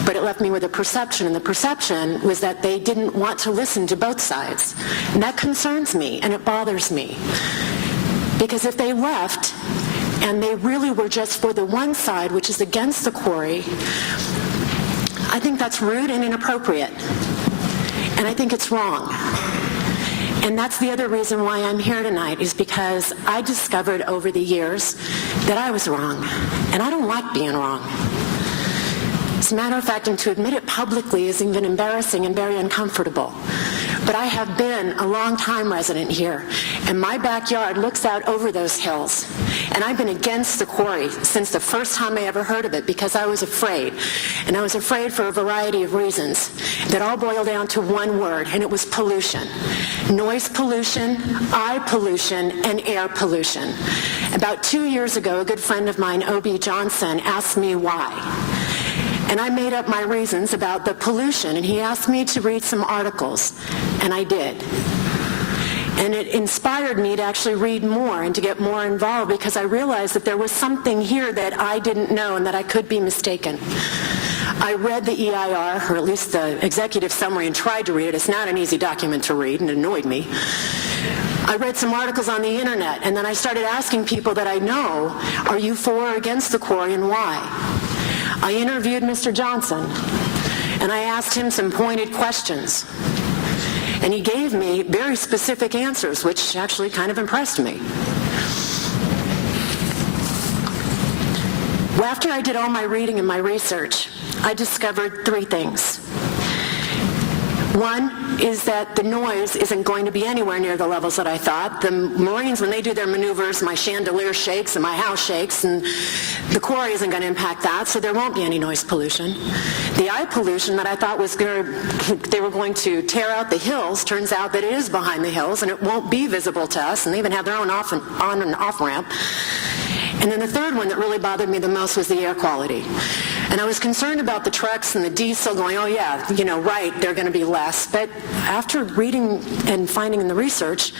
but it left me with a perception, and the perception was that they didn't want to listen to both sides. And that concerns me, and it bothers me. Because if they left, and they really were just for the one side, which is against the quarry, I think that's rude and inappropriate. And I think it's wrong. And that's the other reason why I'm here tonight, is because I discovered over the years that I was wrong. And I don't like being wrong. As a matter of fact, and to admit it publicly is even embarrassing and very uncomfortable. But I have been a long-time resident here, and my backyard looks out over those hills. And I've been against the quarry since the first time I ever heard of it, because I was afraid. And I was afraid for a variety of reasons that all boil down to one word, and it was pollution. Noise pollution, eye pollution, and air pollution. About 2 years ago, a good friend of mine, O.B. Johnson, asked me why. And I made up my reasons about the pollution, and he asked me to read some articles, and I did. And it inspired me to actually read more and to get more involved, because I realized that there was something here that I didn't know and that I could be mistaken. I read the EIR, or at least the executive summary, and tried to read it. It's not an easy document to read, and it annoyed me. I read some articles on the internet, and then I started asking people that I know, are you for or against the quarry, and why? I interviewed Mr. Johnson, and I asked him some pointed questions. And he gave me very specific answers, which actually kind of impressed me. Well, after I did all my reading and my research, I discovered 3 things. One is that the noise isn't going to be anywhere near the levels that I thought. The Marines, when they do their maneuvers, my chandelier shakes and my house shakes, and the quarry isn't going to impact that, so there won't be any noise pollution. The eye pollution that I thought was they were going to tear out the hills, turns out that it is behind the hills, and it won't be visible to us, and they even have their own on and off ramp. And then the third one that really bothered me the most was the air quality. And I was concerned about the trucks and the diesel going, oh yeah, right, they're going to be less. But after reading and finding in the research,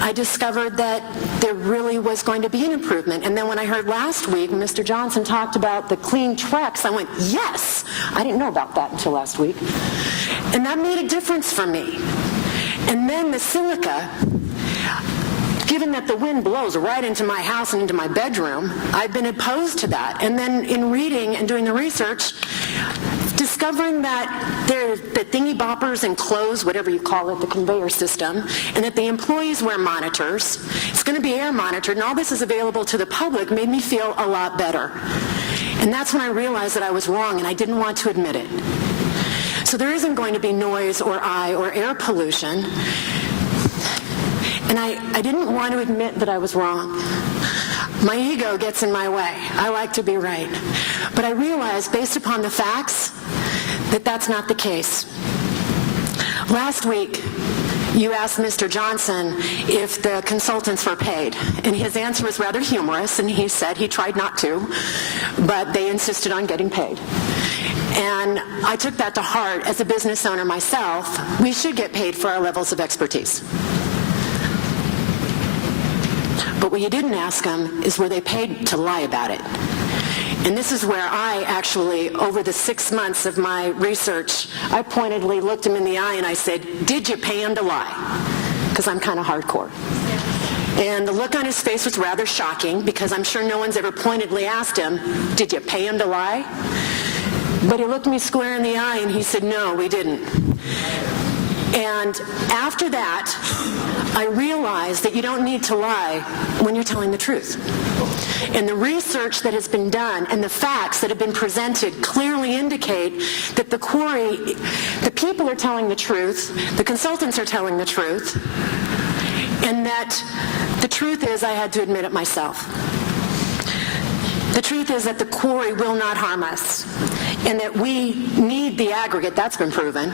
I discovered that there really was going to be an improvement. And then when I heard last week, Mr. Johnson talked about the clean trucks, I went, yes! I didn't know about that until last week. And that made a difference for me. And then the silica, given that the wind blows right into my house and into my bedroom, I've been opposed to that. And then in reading and doing the research, discovered discovering that the thingy boppers and clothes, whatever you call it, the conveyor system, and that the employees wear monitors, it's going to be air monitored, and all this is available to the public, made me feel a lot better. And that's when I realized that I was wrong, and I didn't want to admit it. So there isn't going to be noise or air pollution. And I didn't want to admit that I was wrong. My ego gets in my way. I like to be right. But I realized, based upon the facts, that that's not the case. Last week, you asked Mr. Johnson if the consultants were paid, and his answer was rather humorous, and he said he tried not to, but they insisted on getting paid. And I took that to heart. As a business owner myself, we should get paid for our levels of expertise. But what you didn't ask them is, were they paid to lie about it? And this is where I actually, over the 6 months of my research, I pointedly looked him in the eye and I said, did you pay him to lie? Because I'm kind of hardcore. And the look on his face was rather shocking, because I'm sure no one's ever pointedly asked him, did you pay him to lie? But he looked me square in the eye and he said, no, we didn't. And after that, I realized that you don't need to lie when you're telling the truth. And the research that has been done and the facts that have been presented clearly indicate that the quarry, the people are telling the truth, the consultants are telling the truth, and that the truth is, I had to admit it myself. The truth is that the quarry will not harm us, and that we need the aggregate, that's been proven,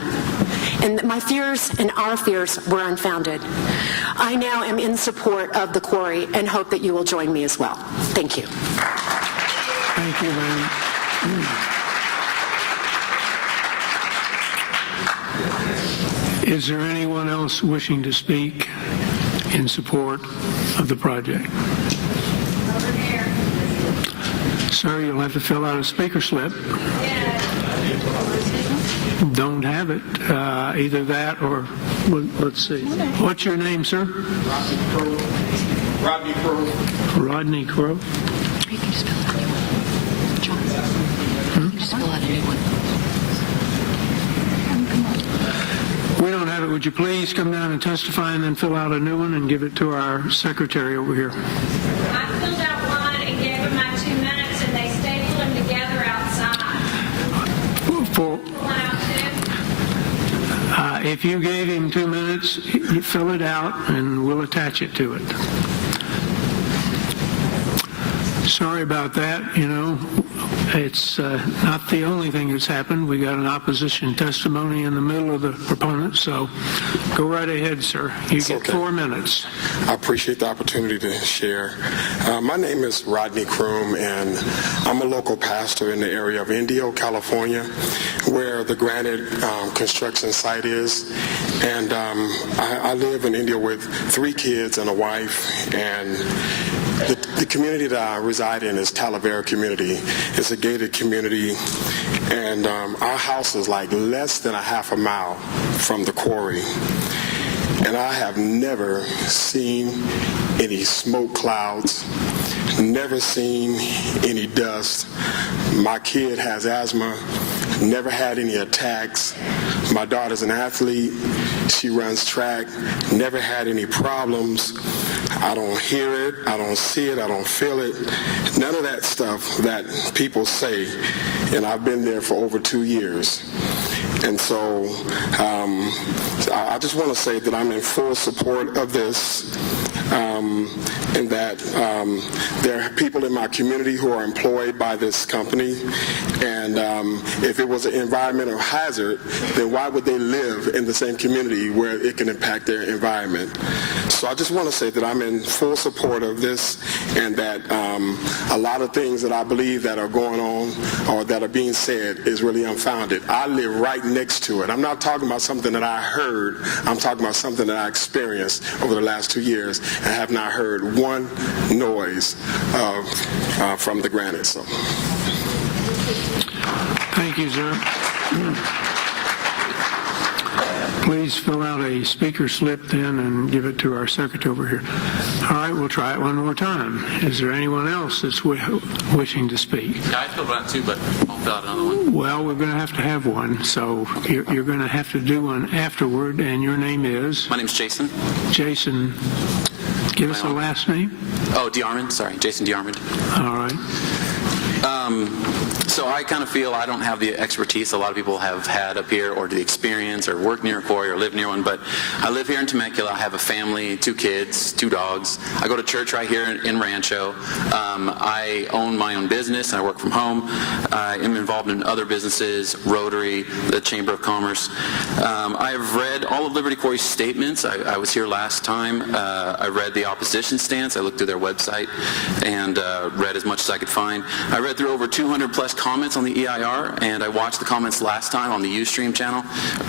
and that my fears and our fears were unfounded. I now am in support of the quarry and hope that you will join me as well. Thank you. Thank you, ma'am. Is there anyone else wishing to speak in support of the project? Sir, you'll have to fill out a speaker slip. Don't have it. Either that or, let's see. What's your name, sir? Rodney Crow. Rodney Crow. You can just fill out a new one. John, you can just fill out a new one. We don't have it. Would you please come down and testify and then fill out a new one and give it to our secretary over here? I filled out one and gave them my 2 minutes, and they stapled them together outside. If you gave him 2 minutes, you fill it out and we'll attach it to it. Sorry about that. It's not the only thing that's happened. We got an opposition testimony in the middle of the proponent, so go right ahead, sir. You get 4 minutes. I appreciate the opportunity to share. My name is Rodney Croom, and I'm a local pastor in the area of Indio, California, where the Granite construction site is. And I live in Indio with 3 kids and a wife, and the community that I reside in is Talavera community. It's a gated community, and our house is like less than a half a mile from the quarry. And I have never seen any smoke clouds, never seen any dust. My kid has asthma, never had any attacks. My daughter's an athlete. She runs track, never had any problems. I don't hear it, I don't see it, I don't feel it. None of that stuff that people say, and I've been there for over 2 years. And so I just want to say that I'm in full support of this, and that there are people in my community who are employed by this company, and if it was an environmental hazard, then why would they live in the same community where it can impact their environment? So I just want to say that I'm in full support of this, and that a lot of things that I believe that are going on or that are being said is really unfounded. I live right next to it. I'm not talking about something that I heard. I'm talking about something that I experienced over the last 2 years and have not heard one noise from the granite. So. Thank you, sir. Please fill out a speaker slip then and give it to our secretary over here. All right, we'll try it one more time. Is there anyone else that's wishing to speak? Yeah, I filled one too, but I'll fill out another one. Well, we're going to have one, so you're going to have to do one afterward, and your name is? My name's Jason. Jason. Give us a last name. Oh, DeArmond. Sorry, Jason DeArmond. All right. So I kind of feel I don't have the expertise a lot of people have had up here, or the experience, or work near a quarry, or live near one, but I live here in Temecula. I have a family, 2 kids, 2 dogs. I go to church right here in Rancho. I own my own business, and I work from home. I am involved in other businesses, Rotary, the Chamber of Commerce. I have read all of Liberty Quarry's statements. I was here last time. I read the opposition stance. I looked through their website and read as much as I could find. I read through over 200 plus comments on the EIR, and I watched the comments last time on the Ustream channel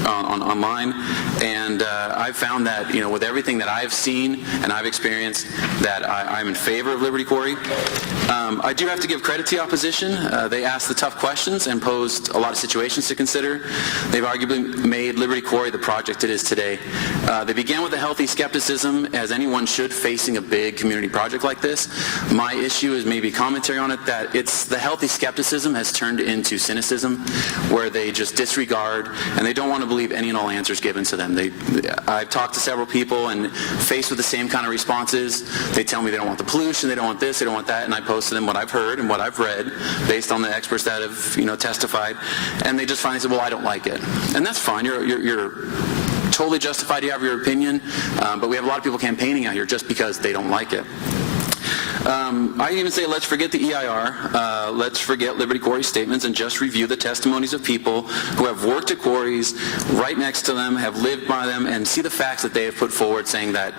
online, and I found that, with everything that I've seen and I've experienced, that I'm in favor of Liberty Quarry. I do have to give credit to the opposition. They asked the tough questions and posed a lot of situations to consider. They've arguably made Liberty Quarry the project it is today. They began with a healthy skepticism, as anyone should facing a big community project like this. My issue is maybe commentary on it, that it's the healthy skepticism has turned into cynicism, where they just disregard and they don't want to believe any and all answers given to them. I've talked to several people, and faced with the same kind of responses, they tell me they don't want the pollution, they don't want this, they don't want that, and I post to them what I've heard and what I've read based on the experts that have testified, and they just finally say, well, I don't like it. And that's fine. You're totally justified. You have your opinion, but we have a lot of people campaigning out here just because they don't like it. I even say let's forget the EIR, let's forget Liberty Quarry statements and just review the testimonies of people who have worked at quarries right next to them, have lived by them, and see the facts that they have put forward, saying that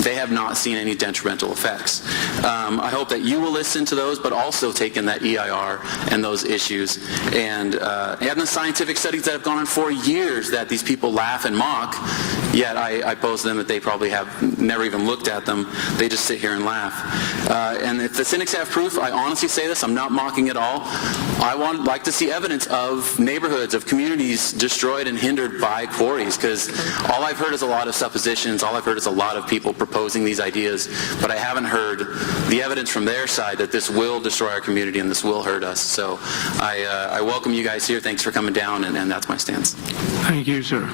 they have not seen any detrimental effects. I hope that you will listen to those, but also take in that EIR and those issues, and the scientific studies that have gone on for years that these people laugh and mock, yet I pose to them that they probably have never even looked at them. They just sit here and laugh. And if the cynics have proof, I honestly say this, I'm not mocking at all. I would like to see evidence of neighborhoods, of communities destroyed and hindered by quarries, because all I've heard is a lot of suppositions, all I've heard is a lot of people proposing these ideas, but I haven't heard the evidence from their side that this will destroy our community and this will hurt us. So I welcome you guys here. Thanks for coming down, and that's my stance. Thank you, sir.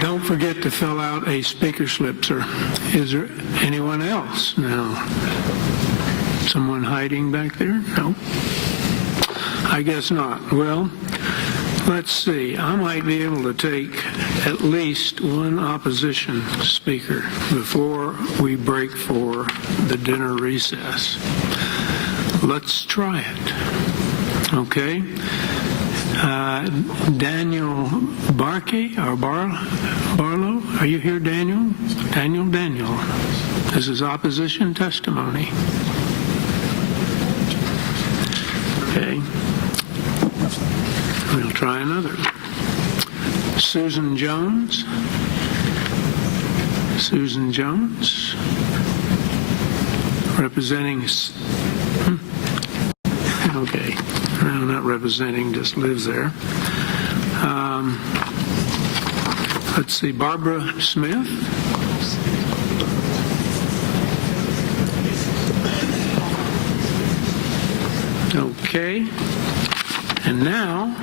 Don't forget to fill out a speaker slip, sir. Is there anyone else now? Someone hiding back there? No? I guess not. Well, let's see. I might be able to take at least one opposition speaker before we break for the dinner recess. Let's try it. Okay? Daniel Barkey, or Barlow, are you here, Daniel? Daniel. This is opposition testimony. Okay. We'll try another. Susan Jones. Representing... Okay. No, not representing, just lives there. Let's see, Barbara Smith. Okay. And now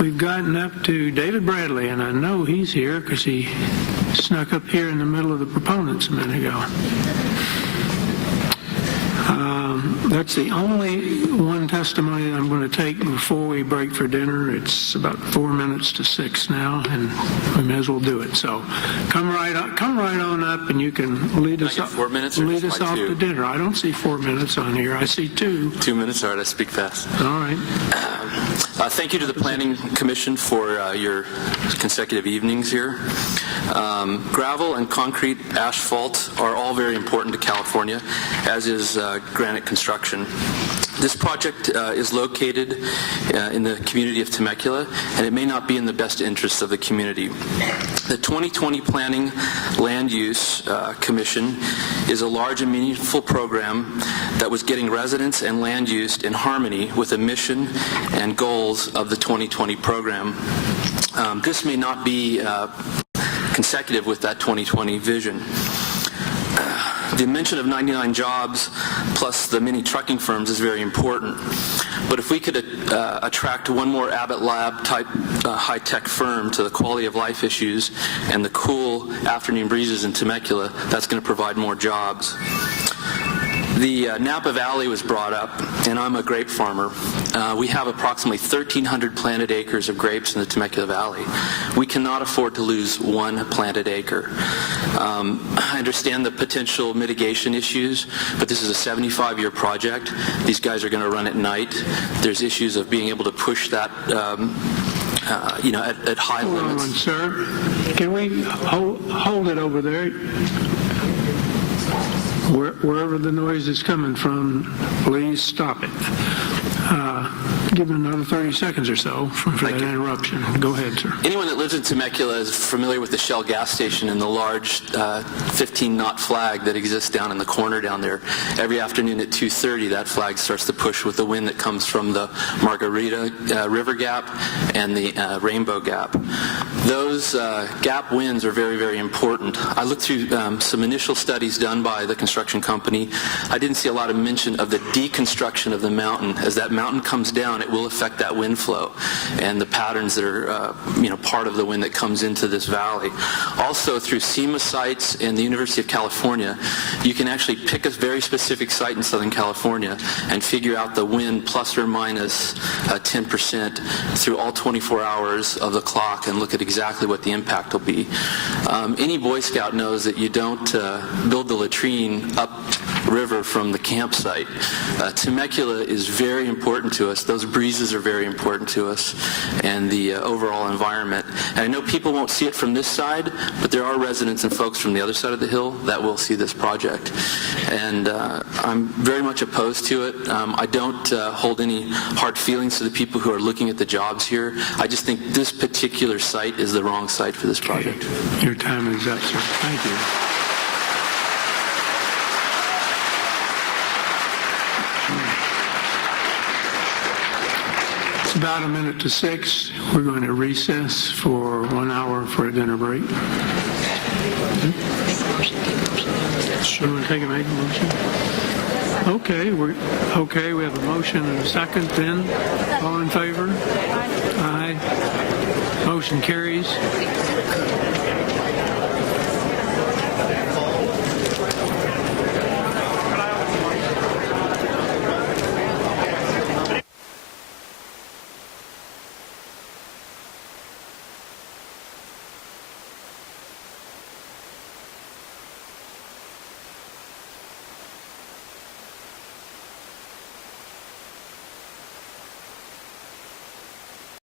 we've gotten up to David Bradley, and I know he's here because he snuck up here in the middle of the proponents a minute ago. That's the only one testimony that I'm going to take before we break for dinner. It's about 4 minutes to 6 now, and we may as well do it. So come right on up, and you can lead us up. 4 minutes or lead us just off like 2? to dinner. I don't see 4 minutes on here. I see 2. 2 minutes. All right, I speak fast. All right. Thank you to the Planning Commission for your consecutive evenings here. Gravel and concrete asphalt are all very important to California, as is Granite Construction. This project is located in the community of Temecula, and it may not be in the best interests of the community. The 2020 Planning Land Use Commission is a large and meaningful program that was getting residents and land use in harmony with the mission and goals of the 2020 program. This may not be consecutive with that 2020 vision. The mention of 99 jobs plus the many trucking firms is very important. But if we could attract one more Abbott Lab type high-tech firm to the quality of life issues and the cool afternoon breezes in Temecula, that's going to provide more jobs. The Napa Valley was brought up, and I'm a grape farmer. We have approximately 1,300 planted acres of grapes in the Temecula Valley. We cannot afford to lose one planted acre. I understand the potential mitigation issues, but this is a 75-year project. These guys are going to run at night. There's issues of being able to push that at high limits. Hold on, sir. Can we hold it over there? Wherever the noise is coming from, please stop it. Give it another 30 seconds or so for that interruption. Go ahead, sir. Anyone that lives in Temecula is familiar with the Shell gas station and the large 15-knot flag that exists down in the corner down there. Every afternoon at 2:30, that flag starts to push with the wind that comes from the Margarita River Gap and the Rainbow Gap. Those gap winds are very, very important. I looked through some initial studies done by the construction company. I didn't see a lot of mention of the deconstruction of the mountain. As that mountain comes down, it will affect that wind flow and the patterns that are part of the wind that comes into this valley. Also, through SEMA sites and the University of California, you can actually pick a very specific site in Southern California and figure out the wind plus or minus 10% through all 24 hours of the clock and look at exactly what the impact will be. Any Boy Scout knows that you don't build the latrine upriver from the campsite. Temecula is very important to us. Those breezes are very important to us and the overall environment. And I know people won't see it from this side, but there are residents and folks from the other side of the hill that will see this project. And I'm very much opposed to it. I don't hold any hard feelings to the people who are looking at the jobs here. I just think this particular site is the wrong site for this project. Your time is up, sir. Thank you. It's about 5:55. We're going to recess for 1 hour for a dinner break. Sure, want to make a motion? Okay, we have a motion and a second then. All in favor? Aye. Motion carries.